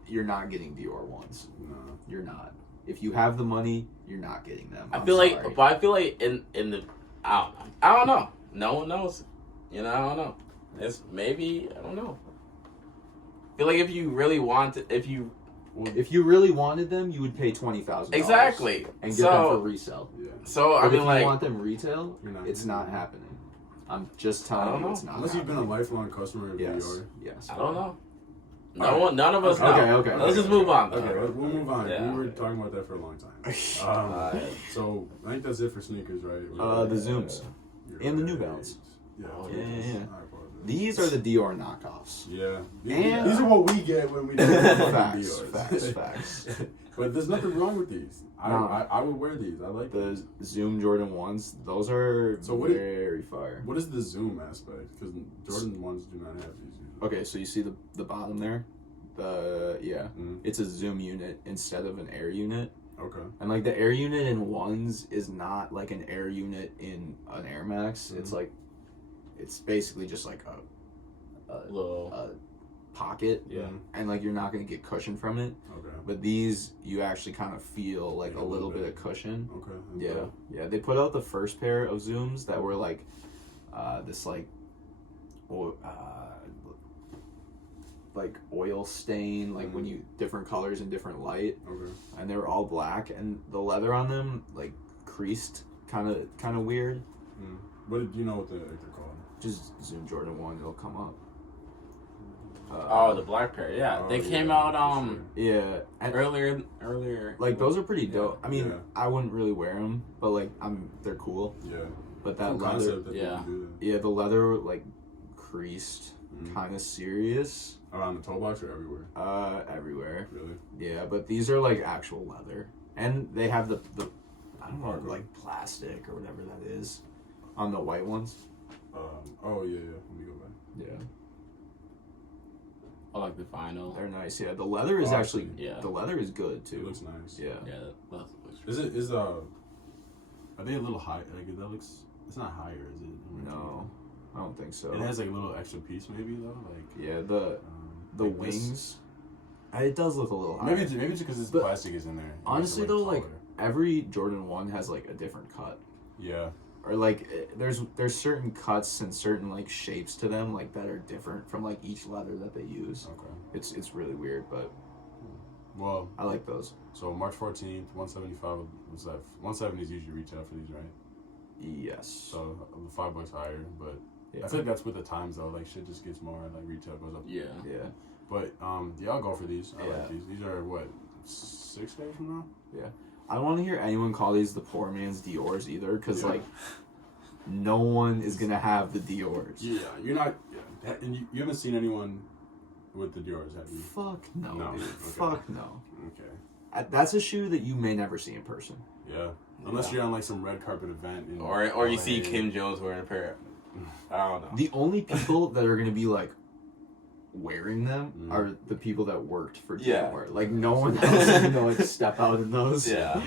you're not getting Dior ones. No. You're not. If you have the money, you're not getting them. I I'm feel sorry. like, but I feel like in the I don't know. No one knows. You know, I don't know. It's maybe I don't know. I feel like if you really want, if you really wanted them, you would pay $20,000 exactly and get them for resale. Yeah. So But I if mean, you like, want them retail, You're not it's getting not them. happening. I'm just I telling don't you, know. it's not. Unless you've been a happening. lifelong customer of Yes. Dior. Yes. I don't know. Alright. None of us know. Okay. Let's just move on. Though. Okay, we'll move on. Yeah. We were talking about that for a long time. So I think that's it for sneakers, right? The Zooms. You're And the New right. Balance. Yeah. Yeah. I apologize. These are the Dior knockoffs. Yeah. And- These are what we get when we do Facts. Dior's. Facts. But there's nothing wrong with these. No. I would wear these. I like The these. Zoom Jordan 1s, those are So what very fire. What is the zoom aspect? Because Jordan ones do not have these. Usually. Okay, so you see the bottom there? Mhm. It's a zoom unit instead of an air unit. Okay. And like the air unit in ones is not like an air unit in an Air Max. Mhm. It's like, it's basically just like Little. a pocket. Yeah. And like you're not gonna get cushion from it. Okay. But these, you actually kind of feel like Yeah, a little bit of cushion. Okay. Yeah. They put out the first pair of Zooms that were like, this like oil stain, like when you different colors and different light, Okay. and they were all black, and the leather on them like creased, kind of weird. Mm. What did you know what they're called? Just Zoom Jordan 1, it'll come up. The black pair. Yeah, Oh, they yeah, came out for sure. Yeah, and earlier. like those are pretty dope. I mean, Yeah. I wouldn't really wear them, but like they're cool. Yeah. But that Cool leather, concept that yeah. they do yeah, the leather like creased, Mhm. kind of serious. Around the toe box or everywhere? Everywhere. Really? Yeah, but these are like actual leather, and they have the I don't know, Barcode. like plastic or whatever that is on the white ones. Oh yeah. Let me go back. Yeah, I like the vinyl. they're nice. Yeah, the leather is Oh, actually yeah. the leather is good It too. looks nice. Yeah. Yeah, that looks Are they a little high? Like that looks. It's not higher, is it? No, I don't think so. It has like a little extra piece, maybe though. Like Yeah, the like this. wings. It does look a little higher. Maybe it's because this But plastic is in there. It makes it honestly look though, like taller. every Jordan 1 has like a different cut. Yeah. Or like there's certain cuts and certain like shapes to them like that are different from like each leather that they use. Okay. It's really weird, but Well, I like those. so March 14th, 175 was that 170 is usually retail for these, right? Yes. So $5 higher, but yeah. I feel like that's with the times though. Like shit just gets more, like retail goes up. Yeah. Yeah. But yeah, I'll go for these. I Yeah. like these. These are what 6 days from now. I don't want to hear anyone call these the poor man's Dior's either, because Yeah. like no one is gonna have the Dior's. Yeah, you're not. Yeah, and you haven't seen anyone with the Dior's, have you? Fuck no, No, dude. okay. Fuck no. Okay. that's a shoe that you may never see in person. Yeah. Unless you're on like some red carpet event. Or you see Kim Jones wearing a pair. I don't know. The only people that are going to be like wearing them are the people that worked for Dior. Like no one else is going to like step out in those. Yeah.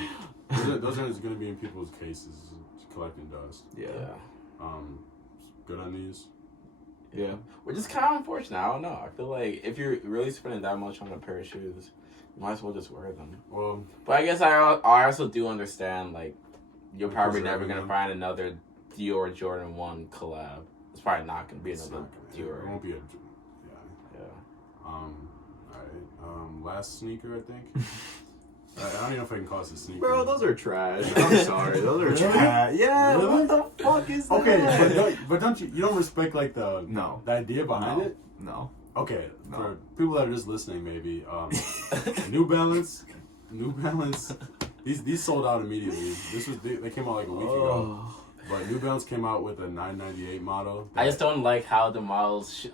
those are going to be in people's cases collecting dust. Yeah. Good on these. Yeah. Which is kind of unfortunate. I don't know. I feel like if you're really spending that much on a pair of shoes, you might as well just wear them. Well, but I guess I also do understand, like, you're probably never going to find another Dior Jordan 1 collab. It's probably not going to be another Dior. It won't be a... Yeah. Alright. Last sneaker, I think. I don't even know if I can call this a sneaker. Bro, those are trash. I'm sorry. Those are trash. Yeah, really? What the fuck is that? Okay, but don't you don't respect, like, the idea behind it? No. Okay, for people that are just listening, maybe, New Balance, these sold out immediately. They came out like a week ago. But New Balance came out with a 998 model. I just don't like how the model's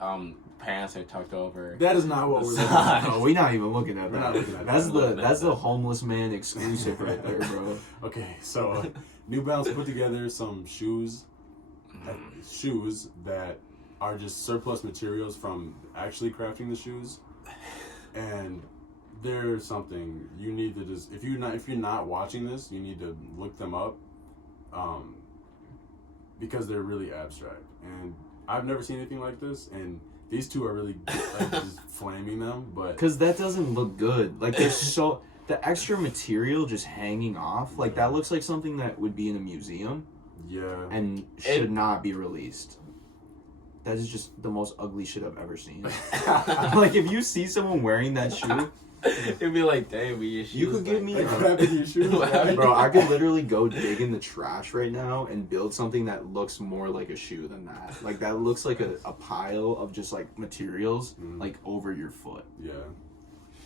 pants are tucked over. That is not what we're looking at. No, we're not even looking at that. We're not looking at that's the homeless man exclusive right there, bro. Okay, so New Balance put together some shoes that are just surplus materials from actually crafting the shoes, and there's something you need to just if you're not watching this, you need to look them up, because they're really abstract, and I've never seen anything like this, and these two are really like just flaming them, but because that doesn't look good. Like there's so the extra material just hanging off, like that looks like something that would be in a museum, and should not be released. That is just the most ugly shit I've ever seen. Like, if you see someone wearing that shoe, it'd be like, damn, your shoes. You could give me your shoes, bro. I could literally go dig in the trash right now and build something that looks more like a shoe than that. Like, that looks like a pile of just, like, materials, like, over your foot. Yeah.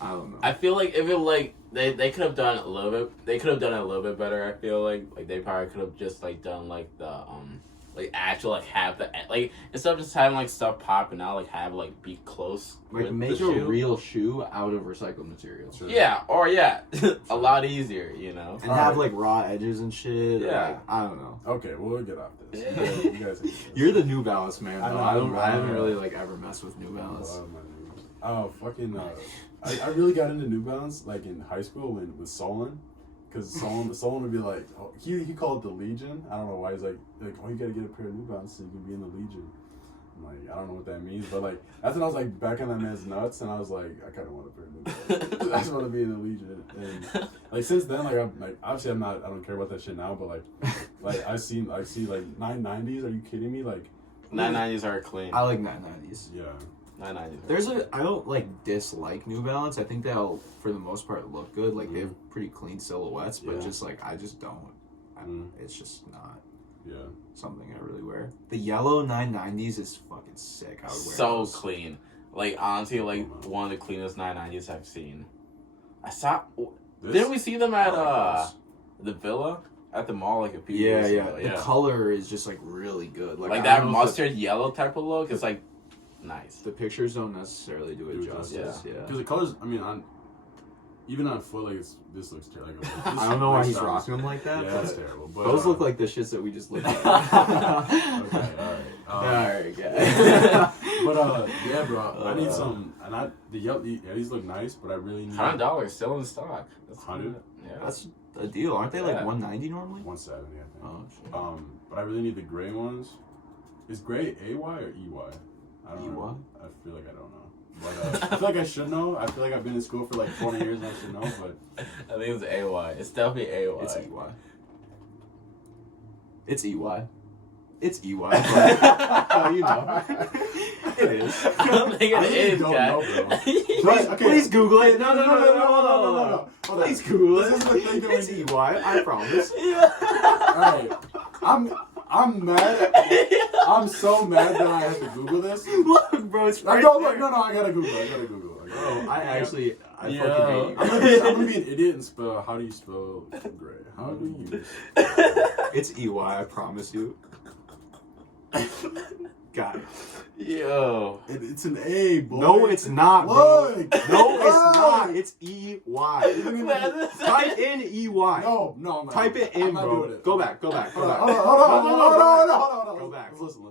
I don't know. I feel like if it, like, they could have done it a little bit, they could have done it a little bit better, I feel like they probably could have just, like, done, like, the, like, actual, like, have the, like, instead of just having, like, stuff popping out, like, have, like, be close. Like, make a real shoe out of recycled materials. Sure. Yeah, or, a lot easier, you know? And have, like, raw edges and shit. Yeah. Like, I don't know. Okay, we'll get off this. Yeah. You guys You're the New Balance man, though. I haven't really, like, ever messed with New Balance. Fucking, I really got into New Balance, like, in high school with Solon. Because Solon would be like, oh, he called it the Legion. I don't know why. He's like, oh, you gotta get a pair of New Balance so you can be in the Legion. I'm like, I don't know what that means, but like, that's when I was like back on that man's nuts, and I was like, I kind of want a pair of New Balance. I just want to be in the Legion. And like since then, like I'm like, obviously I don't care about that shit now, but like I see like 990s. Are you kidding me? Like 990s are clean. I like 990s. Yeah. 990s. I don't like dislike New Balance. I think they'll, for the most part, look good. Like they have pretty clean silhouettes, but just like I just don't. It's just not something I really wear. The yellow 990s is fucking sick. I would wear so those. clean. Like honestly, like one of the cleanest 990s I've seen. I saw. Didn't we see them at the Villa? At the mall, like a few years ago. The color is just like really good. Like that mustard yellow type of look. It's like nice. The pictures don't necessarily do it justice. Yeah. Because the colors, I mean, even on foot, like this looks terrible. I don't know why he's rocking them like that. Yeah, that's terrible. But, those look like the shits that we just looked at. Okay, alright, guys. But yeah, bro, I need some. And these look nice, but I really need $100 still in stock. That's 100. Yeah, that's a deal. Aren't they like $190 normally? 170, I think. Oh shit. But I really need the gray ones. Is gray AY or EY? I don't know. I feel like I don't know. But I feel like I should know. I feel like I've been in school for like 20 years and I should know, but I think it's AY. It's definitely AY. It's EY. It's EY. It's EY. But, you know. It is. I don't think it is, guy. Please Google it. No. Please Google it. It's EY. I promise. Alright. I'm mad. I'm so mad that I have to Google this. Look, bro, it's right No, I gotta Google it. Bro, I fucking hate you. I'm gonna be an idiot and spell. How do you spell gray? How do you? It's EY. I promise you. Guy. Yo. It's an A, boy. No, it's not, bro. Look. No, it's Look. not. It's E-Y. Man, Type in E-Y. No, I'm not. Type it in, I'm not bro. doing it. Go back. Hold Hold back. on. Go back. Listen.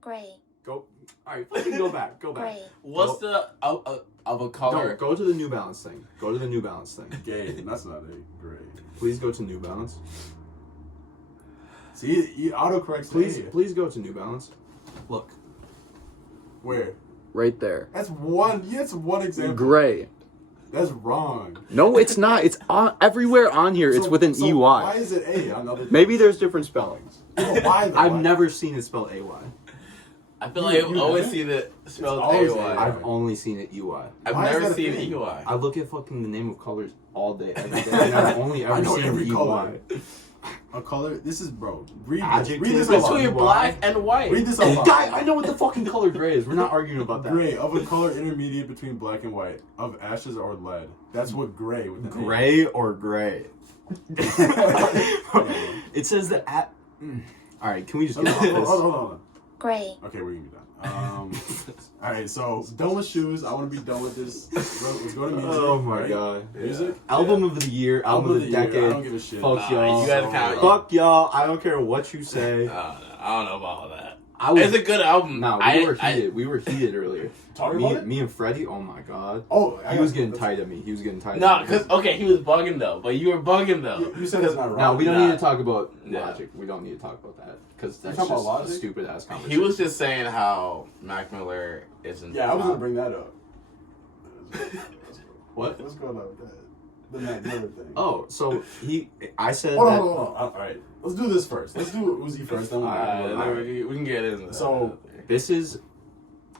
Gray. Go. All right, fucking go back. Go back. Gray. What's the of a color? Go to the New Balance thing. Go to the New Balance thing. Gay. That's not A. Gray. Please go to New Balance. See, he autocorrects. Please go to New Balance. Look. Where? Right there. That's one example. Gray. That's wrong. No, it's not. It's on everywhere on here. It's with an EY. Why is it A on other? Maybe there's different spellings. Why though? I've never seen it spelled AY. I feel like I've you always haven't? seen it spelled always AY. A. I've only seen it EY. I've Why is never that a seen thing? EY. I look at fucking the name of colors all day, every day, and I've only I ever know seen every EY. color. A color. This is bro. Read this. Adjective. Read this Between out Between loud. black and white. Read this out loud. Guy, I know what the fucking color gray is. We're not arguing about that. Gray of a color intermediate between black and white, of ashes or lead. That's what gray with an A. Gray or gray? It says that at. All right, can we just get off this? Hold on. Gray. Okay, we can be done. All right, so done with shoes. I want to be done with this. Let's go to music. Oh my right? god. Music. Album of the year, album of the year. decade. I don't give a shit. Fuck y'all. you gotta count. Fuck y'all. I don't care what you say. I don't know about all that. I was, It's a good album. Nah, we were heated earlier. Talking about it? Me and Freddie, oh my god. Oh, He was getting tight at me. No, because, okay, he was bugging though, but you were bugging though. You said it's not right. Now, we don't Nah. need to talk about Yeah. Logic. We don't need to talk about that. Because that's talking just about a Logic? stupid ass conversation. He was just saying how Mac Miller isn't. Yeah, I was gonna bring that up. What? What's going on with that? The Mac Miller thing. Oh, so I said Hold that. on. All right, let's do this first. Let's do Uzi first. Then we'll We can get into that. So This is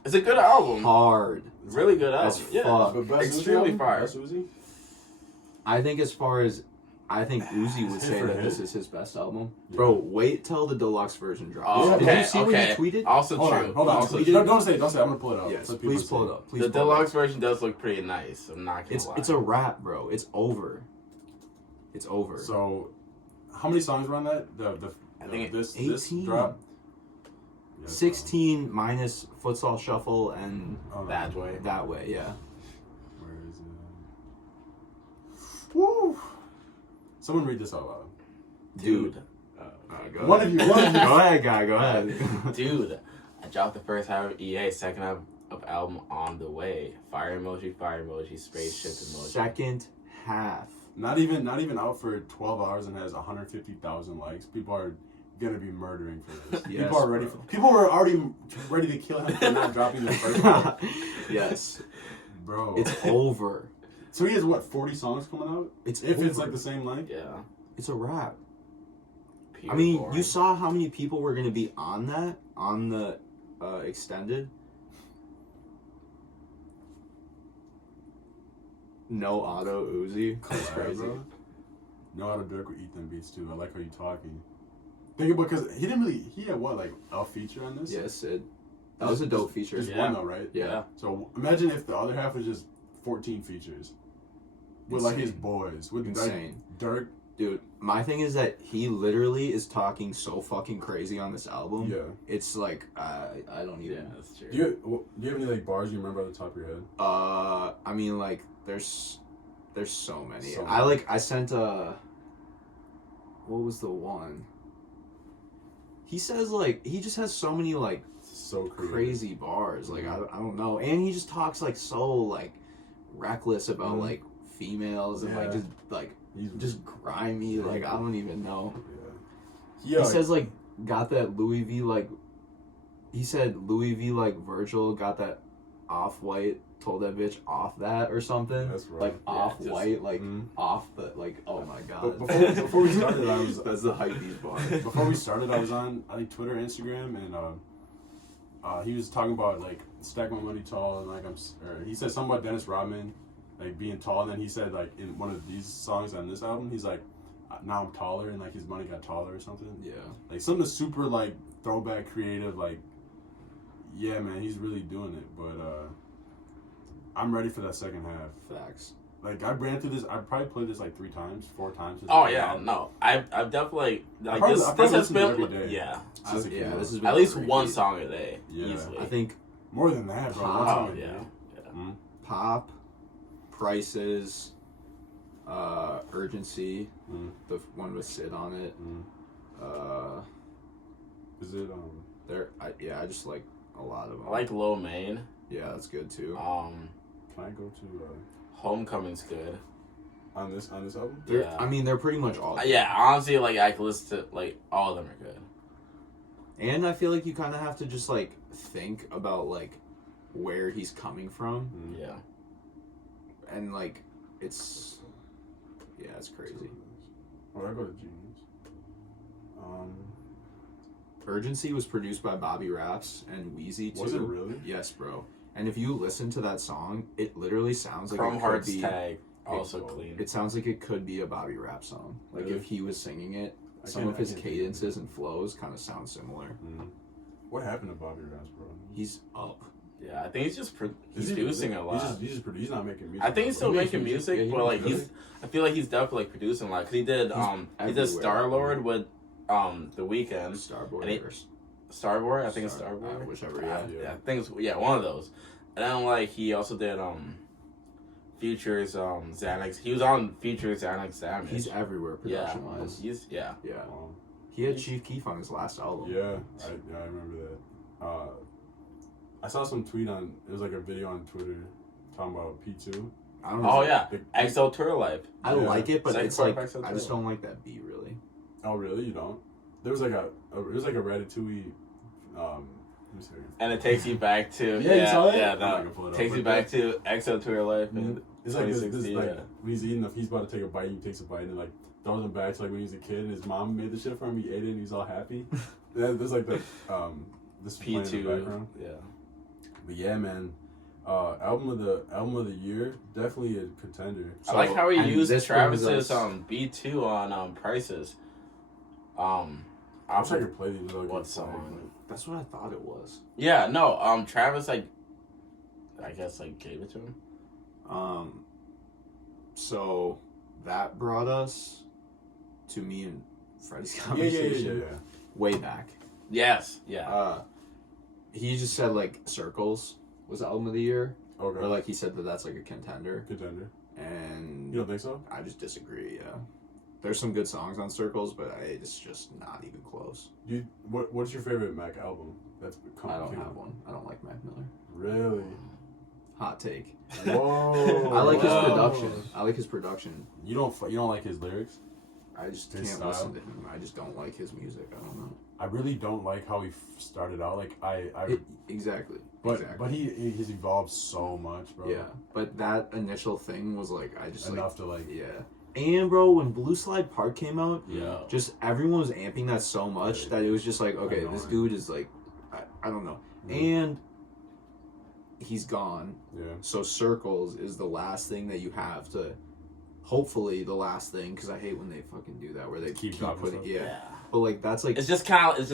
it's a good album. hard. Really good album. As Yeah. fuck. But best Extremely Uzi album? fire. Best Uzi? I think I think Uzi would Hit say for that hit. this is his best album. Yeah. Bro, wait till the deluxe version drops. Oh, Did okay, you see okay. what he tweeted? Also Hold true. on. Also tweeted- true. Don't say. I'm gonna pull it up. Yes, Let people please see. pull it up. Please The pull it up. deluxe version does look pretty nice. I'm not gonna lie. It's a wrap, bro. It's over. It's over. So, how many songs were on that? I think this 18. drop. Yeah, 16 minus Futsal Shuffle and That way. that way, yeah. Where is it? Woo! Someone read this out loud. Dude. Go One ahead. of you. One of you. Go ahead, guy. Go ahead. Dude, I dropped the first half of EA, second half of album on the way. Fire emoji, spaceship emoji. Second half. Not even out for 12 hours and has 150,000 likes. People are gonna be murdering for this. Yes, people are ready. bro. People were already ready to kill him for not dropping the first one. Yes. Bro. It's over. So he has what, 40 songs coming out? It's If over. it's like the same length? Yeah. It's a wrap. Pure I mean, boring. you saw how many people were going to be on the extended. No auto Uzi. That's Yeah, crazy. bro. Know how to Dirk would eat them beats too. I like how you talking. Think about, because he had what, like a feature on this? Yes, that was a dope feature. Just Yeah. one though, right? Yeah. So imagine if the other half was just 14 features. With like his Insane. boys. With Insane. like Dirk. Dude, my thing is that he literally is talking so fucking crazy on this album. Yeah. It's like, I don't Yeah, even. that's true. Do you have any like bars you remember at the top of your head? I mean, like, there's so many. So I sent what was the one? He says, like, he just has so many, like, So crazy bars. Like, I don't know. And he just talks, like, so, like, reckless about, Mhm. like, females and, like, Yeah. He's just grimy. Like, I don't even know. Yeah. He says, like, got that Louis V, like, he said Louis V, like, Virgil got that off-white, told that bitch off that or something. That's right. Like, Yeah, off-white, like, Mhm. off the, like, oh my god. But before we started, I was That's the hype beast bar. before we started, I was on I think Twitter, Instagram, and he was talking about like stack my money tall, and like he said something about Dennis Rodman, like being tall, and then he said like in one of these songs on this album, he's like, now I'm taller, and like his money got taller or something. Yeah. Like something super like throwback, creative, like yeah, man, he's really doing it. But I'm ready for that second half. Facts. like I ran through this. I probably played this like 4 times. Oh yeah, no, I've definitely like this has been every day. Yeah, this has been at least one song a day. Yeah, easily. I think more than that, bro. One song a day. Pop, Prices, Urgency, the one with Sid on it. Is it I just like a lot of them. I like Lo Mein. Yeah, that's good too. Can I go to Homecoming's good. on this album? Yeah. I mean, they're pretty much all good. Yeah, honestly, like I can listen to like all of them are good. And I feel like you kind of have to just like think about like where he's coming from. Yeah. And like it's crazy. Or I go to Genius. Urgency was produced by Bobby Raps and Wheezy too. Was it really? Yes, bro. And if you listen to that song, it literally sounds like Chrome it Hearts could be, Tag also clean. It sounds like it could be a Bobby Rap song. Like Really? if he was singing it, some of his cadences and flows kind of sound similar. What happened to Bobby Raps, bro? He's up. Yeah, I think he's just He's producing a lot. He's not making music. I think he's still making music, Yeah, but like really? I feel like he's definitely like producing a lot because he did everywhere. Star Lord with The Weeknd. Starboard, I think it's Starboard. Whichever, yeah. I think it's one of those. And then like he also did Future's Xanax. He was on Future's Xanax Damage. He's everywhere production wise. Yeah. He had Chief Keef on his last album. Yeah, I remember that. I saw some tweet it was like a video on Twitter talking about P2. I don't know. Oh yeah, XO Tour Life. I like it, but it's like XO I just don't like that beat really. Oh really? You don't? There was like it was like a Ratatouille. And it takes you back to you saw that? yeah, I'm not gonna pull it up, takes you but back to XO Tour Life. It's like this 2016, like when he's eating, he's about to take a bite, and he takes a bite and like throws him back to like when he was a kid, and his mom made the shit for him. He ate it, and he's all happy. There's like the this P2 in the background. Yeah. But yeah, man. Album of the year, definitely a contender. I like how he used Travis's us- B2 on Prices. I wish I could play these. What song? That's what I thought it was. Yeah, no, Travis I guess gave it to him. So that brought us to me and Freddie's conversation Yeah. way back. Yes, yeah. He just said Circles was album of the year, Okay. or he said that's like a contender. And You don't think so? I just disagree. Yeah, there's some good songs on Circles, but it's just not even close. What's your favorite Mac album? I don't have one. I don't like Mac Miller. Really? Hot take. Whoa. I like his production. You don't like his lyrics? I just His can't style? listen to him. I just don't like his music. I don't know. I really don't like how he started out. Exactly. But he's evolved so much, bro. Yeah, but that initial thing was I just enough to yeah. And bro, when Blue Slide Park came out, Yeah. just everyone was amping that so much that it was just okay, this dude is I don't know. And he's gone. Yeah. So Circles is the last thing that you have to, hopefully the last thing, because I hate when they fucking do that where they keep putting but that's it's just kind of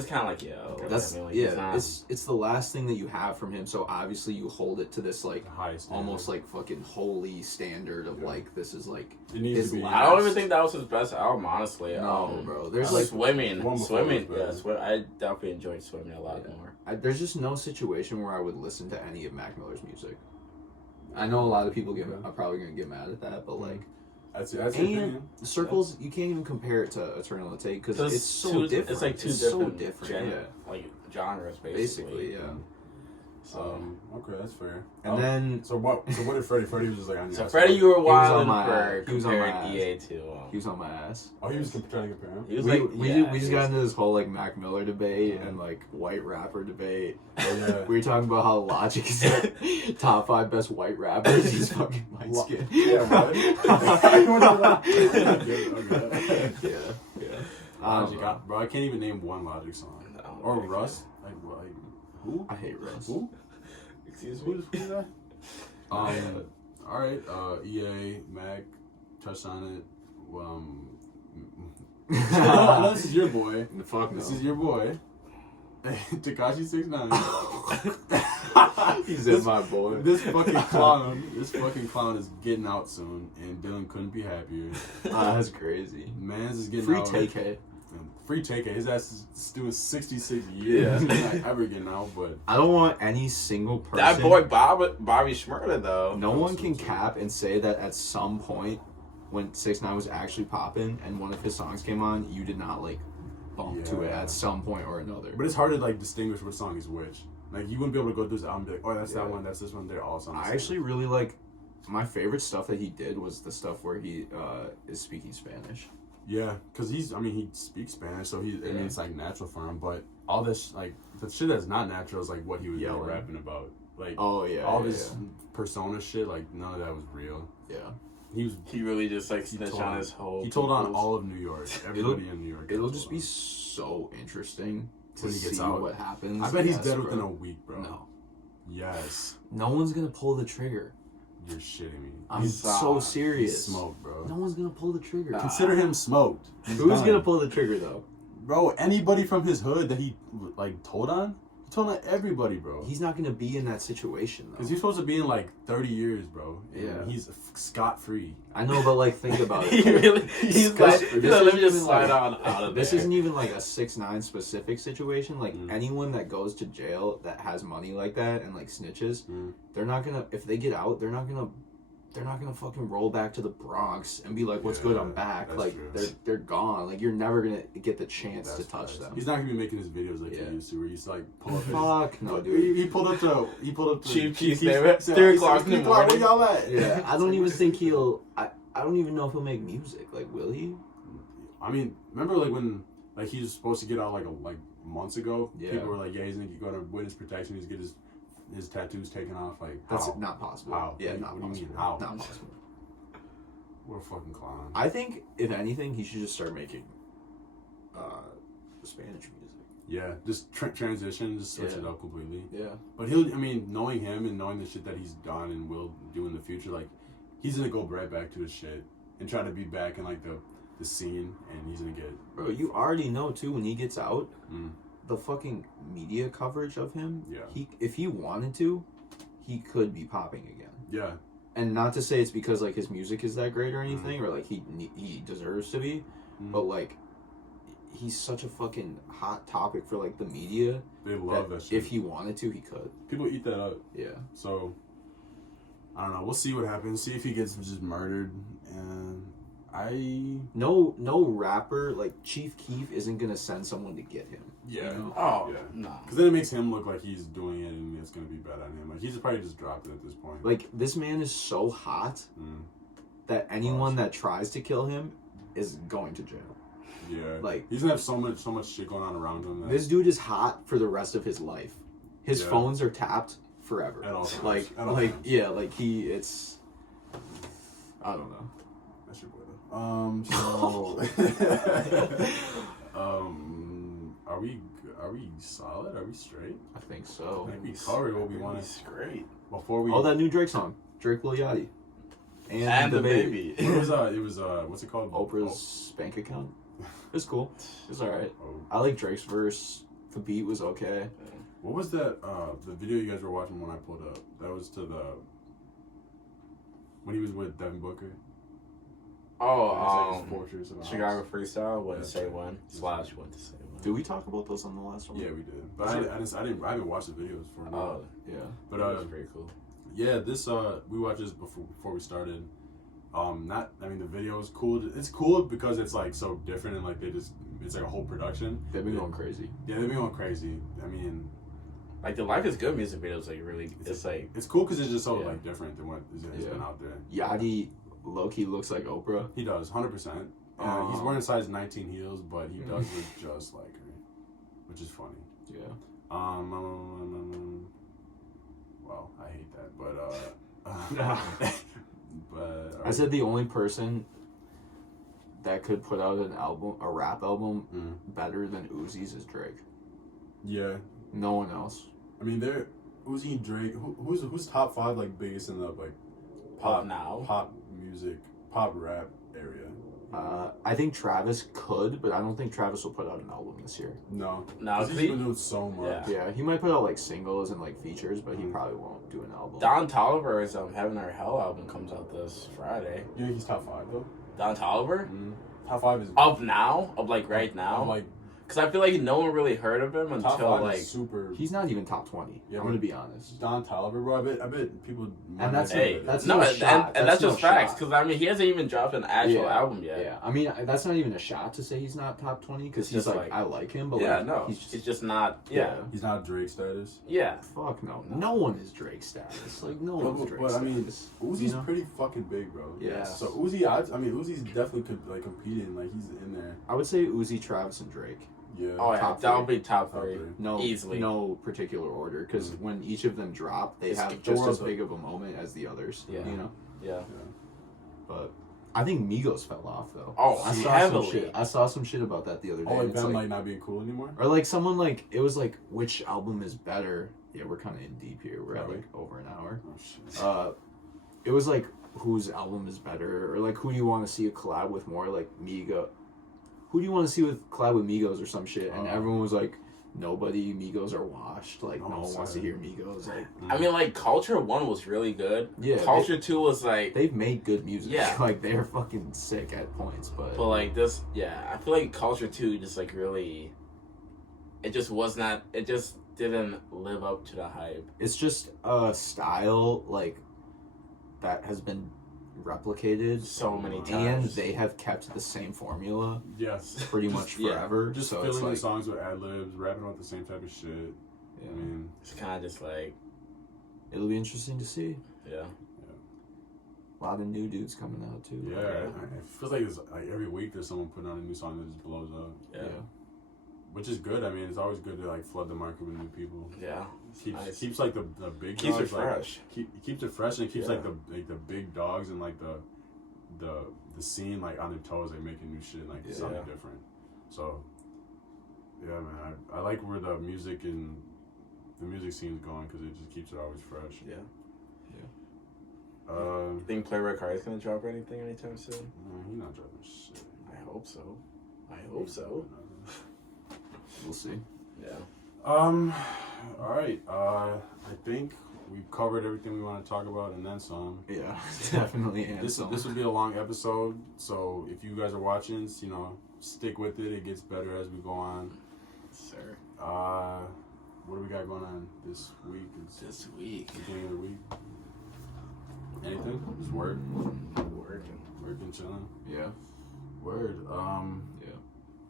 that's I mean, it's the last thing that you have from him, so obviously you hold it to this highest almost fucking holy standard of this is it needs his to be. last. I don't even think that was his best album, honestly. No, bro. There's Swimming. Swimming. Yeah, I definitely enjoyed Swimming a lot more. There's just no situation where I would listen to any of Mac Miller's music. I know a lot of people are probably gonna get mad at that, but that's and Circles, you can't even compare it to Eternal Take because it's so different. It's two different genres, basically. yeah. So okay, that's fair. And then so what did Freddie? Freddie was just on your. So Freddie, you were wild for he was comparing EA to. He was on my ass. Oh, he was trying to compare him. He was we just got into this whole Mac Miller debate and white rapper debate. Oh yeah. We were talking about how Logic is top 5 best white rappers. He's fucking white skin. Yeah, right. Yeah. Bro, I can't even name one Logic song. Or Russ. Who? I hate Russ. Who? Excuse me. Who's that? All right. EA, Mac, touched on it. No, this is your boy. Fuck no. This is your boy. Tekashi 6ix9ine. He's in my boy. This fucking clown is getting out soon, and Dylan couldn't be happier. That's crazy. Mans is getting free out. TK. Free TK. His ass is doing 66 years. Yeah. He's not ever getting out, but I don't want any single person. That boy Bobby Shmurda though. No one can cap and say that at some point when 6ix9ine was actually popping and one of his songs came on, you did not like bump to it at some point or another. But it's hard to like distinguish which song is which. Like you wouldn't be able to go through his album and be like, oh, that's that one, that's this one. They're all songs. I actually really like. My favorite stuff that he did was the stuff where he is speaking Spanish. Yeah, because he speaks Spanish, so I mean, it's like natural for him. But all this, like, the shit that's not natural is like what he was like, rapping about. Like, all this persona shit, like, none of that was real. Yeah. He really just like snitched on his whole. He told on all of New York, everybody in New York. It'll just be so interesting to see what happens. I bet he's dead within a week, bro. No. Yes. No one's gonna pull the trigger. You're shitting me. I'm so serious. He's smoked, bro. No one's gonna pull the trigger. Consider him smoked. Who's gonna pull the trigger though? Bro, anybody from his hood that he like told on? He told on everybody, bro. He's not gonna be in that situation though. Because he's supposed to be in like 30 years, bro. Yeah. He's scot-free. I know, but like think about it. He's like, let me just slide on out of this there. isn't even like a 6ix9ine specific situation. Like anyone that goes to jail that has money like that and like snitches, they're not gonna, if they get out, they're not gonna fucking roll back to the Bronx and be like, what's good, I'm back. Like they're gone. Like you're never gonna get the chance to touch them. He's not gonna be making his videos like he used to, where he used to like pull up. Fuck no, dude. He pulled up to Chief Keef's name at 3 o'clock in the morning. Where y'all at? Yeah, I don't even think he'll. I don't even know if he'll make music. Like, will he? I mean, remember like when like he was supposed to get out like months ago. Yeah. People were like, yeah, he's gonna go to witness protection. He's gonna get his tattoos taken off. Like That's how? not possible. How? Yeah, what not do possible. you mean how? Not possible. What a fucking clown. I think if anything, he should just start making Spanish music. Yeah, just transition, just switch it up completely. Yeah. But knowing him and knowing the shit that he's done and will do in the future, like, he's gonna go right back to his shit and try to be back in, like, the scene, and he's gonna get... Bro, you already know, too, when he gets out, the fucking media coverage of him, if he wanted to, he could be popping again. Yeah. And not to say it's because, like, his music is that great or anything, or, like, he deserves to be, but, like, he's such a fucking hot topic for, like, the media. They love that shit. If he wanted to, he could. People eat that up. Yeah. So, I don't know. We'll see what happens. See if he gets just murdered. And No rapper, like, Chief Keef isn't going to send someone to get him. Yeah. You know? Oh, no. Because then it makes him look like he's doing it and it's going to be bad on him. Like, he's probably just dropped it at this point. Like, this man is so hot that anyone that tries to kill him is going to jail. Yeah. Like, he's going to have so much shit going on around him. This dude is hot for the rest of his life. His phones are tapped forever. At all times. Like, it's... I don't know. That's your boy, though. Are we solid? Are we straight? I think so. I think we covered what we wanted. Great. Before we... Oh, that new Drake song. Drake Lil Yachty. And the baby. It was what's it called? Oprah's bank account. It's cool. It's alright. Oh. I like Drake's verse. The beat was okay. What was that, the video you guys were watching when I pulled up? That was when he was with Devin Booker. Oh, Fortress of Chicago Freestyle, what to say when, / what to say when. Did we talk about those on the last one? Yeah, we did. But I haven't watched the videos for a while. Yeah. But that was pretty cool. Yeah, this we watched this before we started. The video is cool. It's cool because it's like so different and like it's like a whole production. They've been going crazy. Yeah, they've been going crazy. I mean, like the Life is Good music video is like really, it's cool because it's just so like different than what has been out there. Yachty low-key looks like Oprah. He does, 100%. He's wearing size 19 heels, but he does look just like her, which is funny. Yeah. Well, I hate that, but I said the only person that could put out a rap album better than Uzi's is Drake. Yeah. No one else. I mean, Uzi and Drake. Who's top 5 like biggest in the like pop music, pop rap area? I think Travis could, but I don't think Travis will put out an album this year. No, No, he's been doing so much. Yeah, he might put out like singles and like features, but he probably won't do an album. Don Toliver's Heaven or Hell album comes out this Friday. You think he's top 5 though? Don Toliver? Top 5 is Of now? Of like right now? like Because I feel like no one really heard of him top until 5 like. is super. He's not even top 20. Yeah, I'm gonna be honest. Don Toliver, bro. I bet people. And that's Hey, that's no, no and, shot. and that's no just facts. shot. Because I mean, he hasn't even dropped an actual album yet. Yeah, I mean that's not even a shot to say he's not top 20 because It's he's just like like- I like him, but Yeah, like, no, he's just not. Yeah, He's not Drake status. yeah. fuck no. No one is Drake status. Like no one's Drake But I status. mean, Uzi's you know? pretty fucking big, bro. Yeah. So Uzi, I mean, Uzi's definitely competing. Like he's in there. I would say Uzi, Travis, and Drake. Yeah. Oh yeah, Top that'll three. be top Top 3. three. No, Easily. no particular order because when each of them drop, they It's have the just world as big of a moment as the others. Yeah. You know, Yeah. but I think Migos fell off though. Oh, I saw heavily. some shit. I saw some shit about that the other day. Oh, like and it's them like, like not being cool anymore. or like someone like it was like which album is better? Yeah, we're kind of in deep here. We're at Really? like over an hour. Oh shit. It was like whose album is better, or like who do you want to see a collab with more? Like Migo. Who do you want to see with collab with Migos or some shit? And everyone was like, nobody. Migos are washed. Like no one wants to hear Migos. Like I mean, like Culture 1 was really good. Yeah, Culture 2 was like. they've made good music. Yeah. Like they're fucking sick at points, but Like this, yeah. I feel like Culture 2 just like really. It just was not. It just didn't live up to the hype. it's just a style like that has been replicated So many and times. they have kept the same formula Yes. pretty much yeah. forever. Just so filling it's the like, songs with ad libs, rapping about the same type of shit. yeah. I mean, It's kind of just like, It'll be interesting to see. yeah. A lot of new dudes coming out too. yeah. It feels like it's like every week there's someone putting out a new song that just blows up. Yeah. Which is good. I mean, it's always good to like flood the market with new people. Yeah. Keeps like the big Keeps dogs it like, fresh. Keeps it fresh and it keeps Yeah. like the big dogs and like the scene like on their toes, like making new shit, like something Yeah. different. So yeah, man, I like where the music scene's going because it just keeps it always fresh. Yeah. Uh, You think Playboi Carti's gonna drop anything anytime soon? he's not dropping shit. I hope so. I hope so. We'll see. Yeah. All right. I think we've covered everything we want to talk about and then some. Yeah, definitely. And This would be a long episode, so if you guys are watching, stick with it. It gets better as we go on. Sir. What do we got going on this week? It's This week. beginning of the week. Anything? Just work, working, chilling. Yeah. Word. Yeah.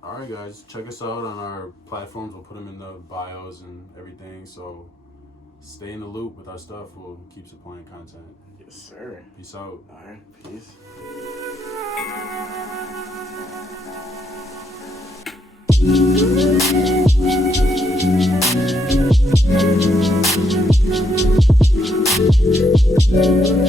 All right, guys. Check us out on our platforms. We'll put them in the bios and everything. So stay in the loop with our stuff. We'll keep supplying content. Yes, sir. Peace out. All right. Peace. Thank you.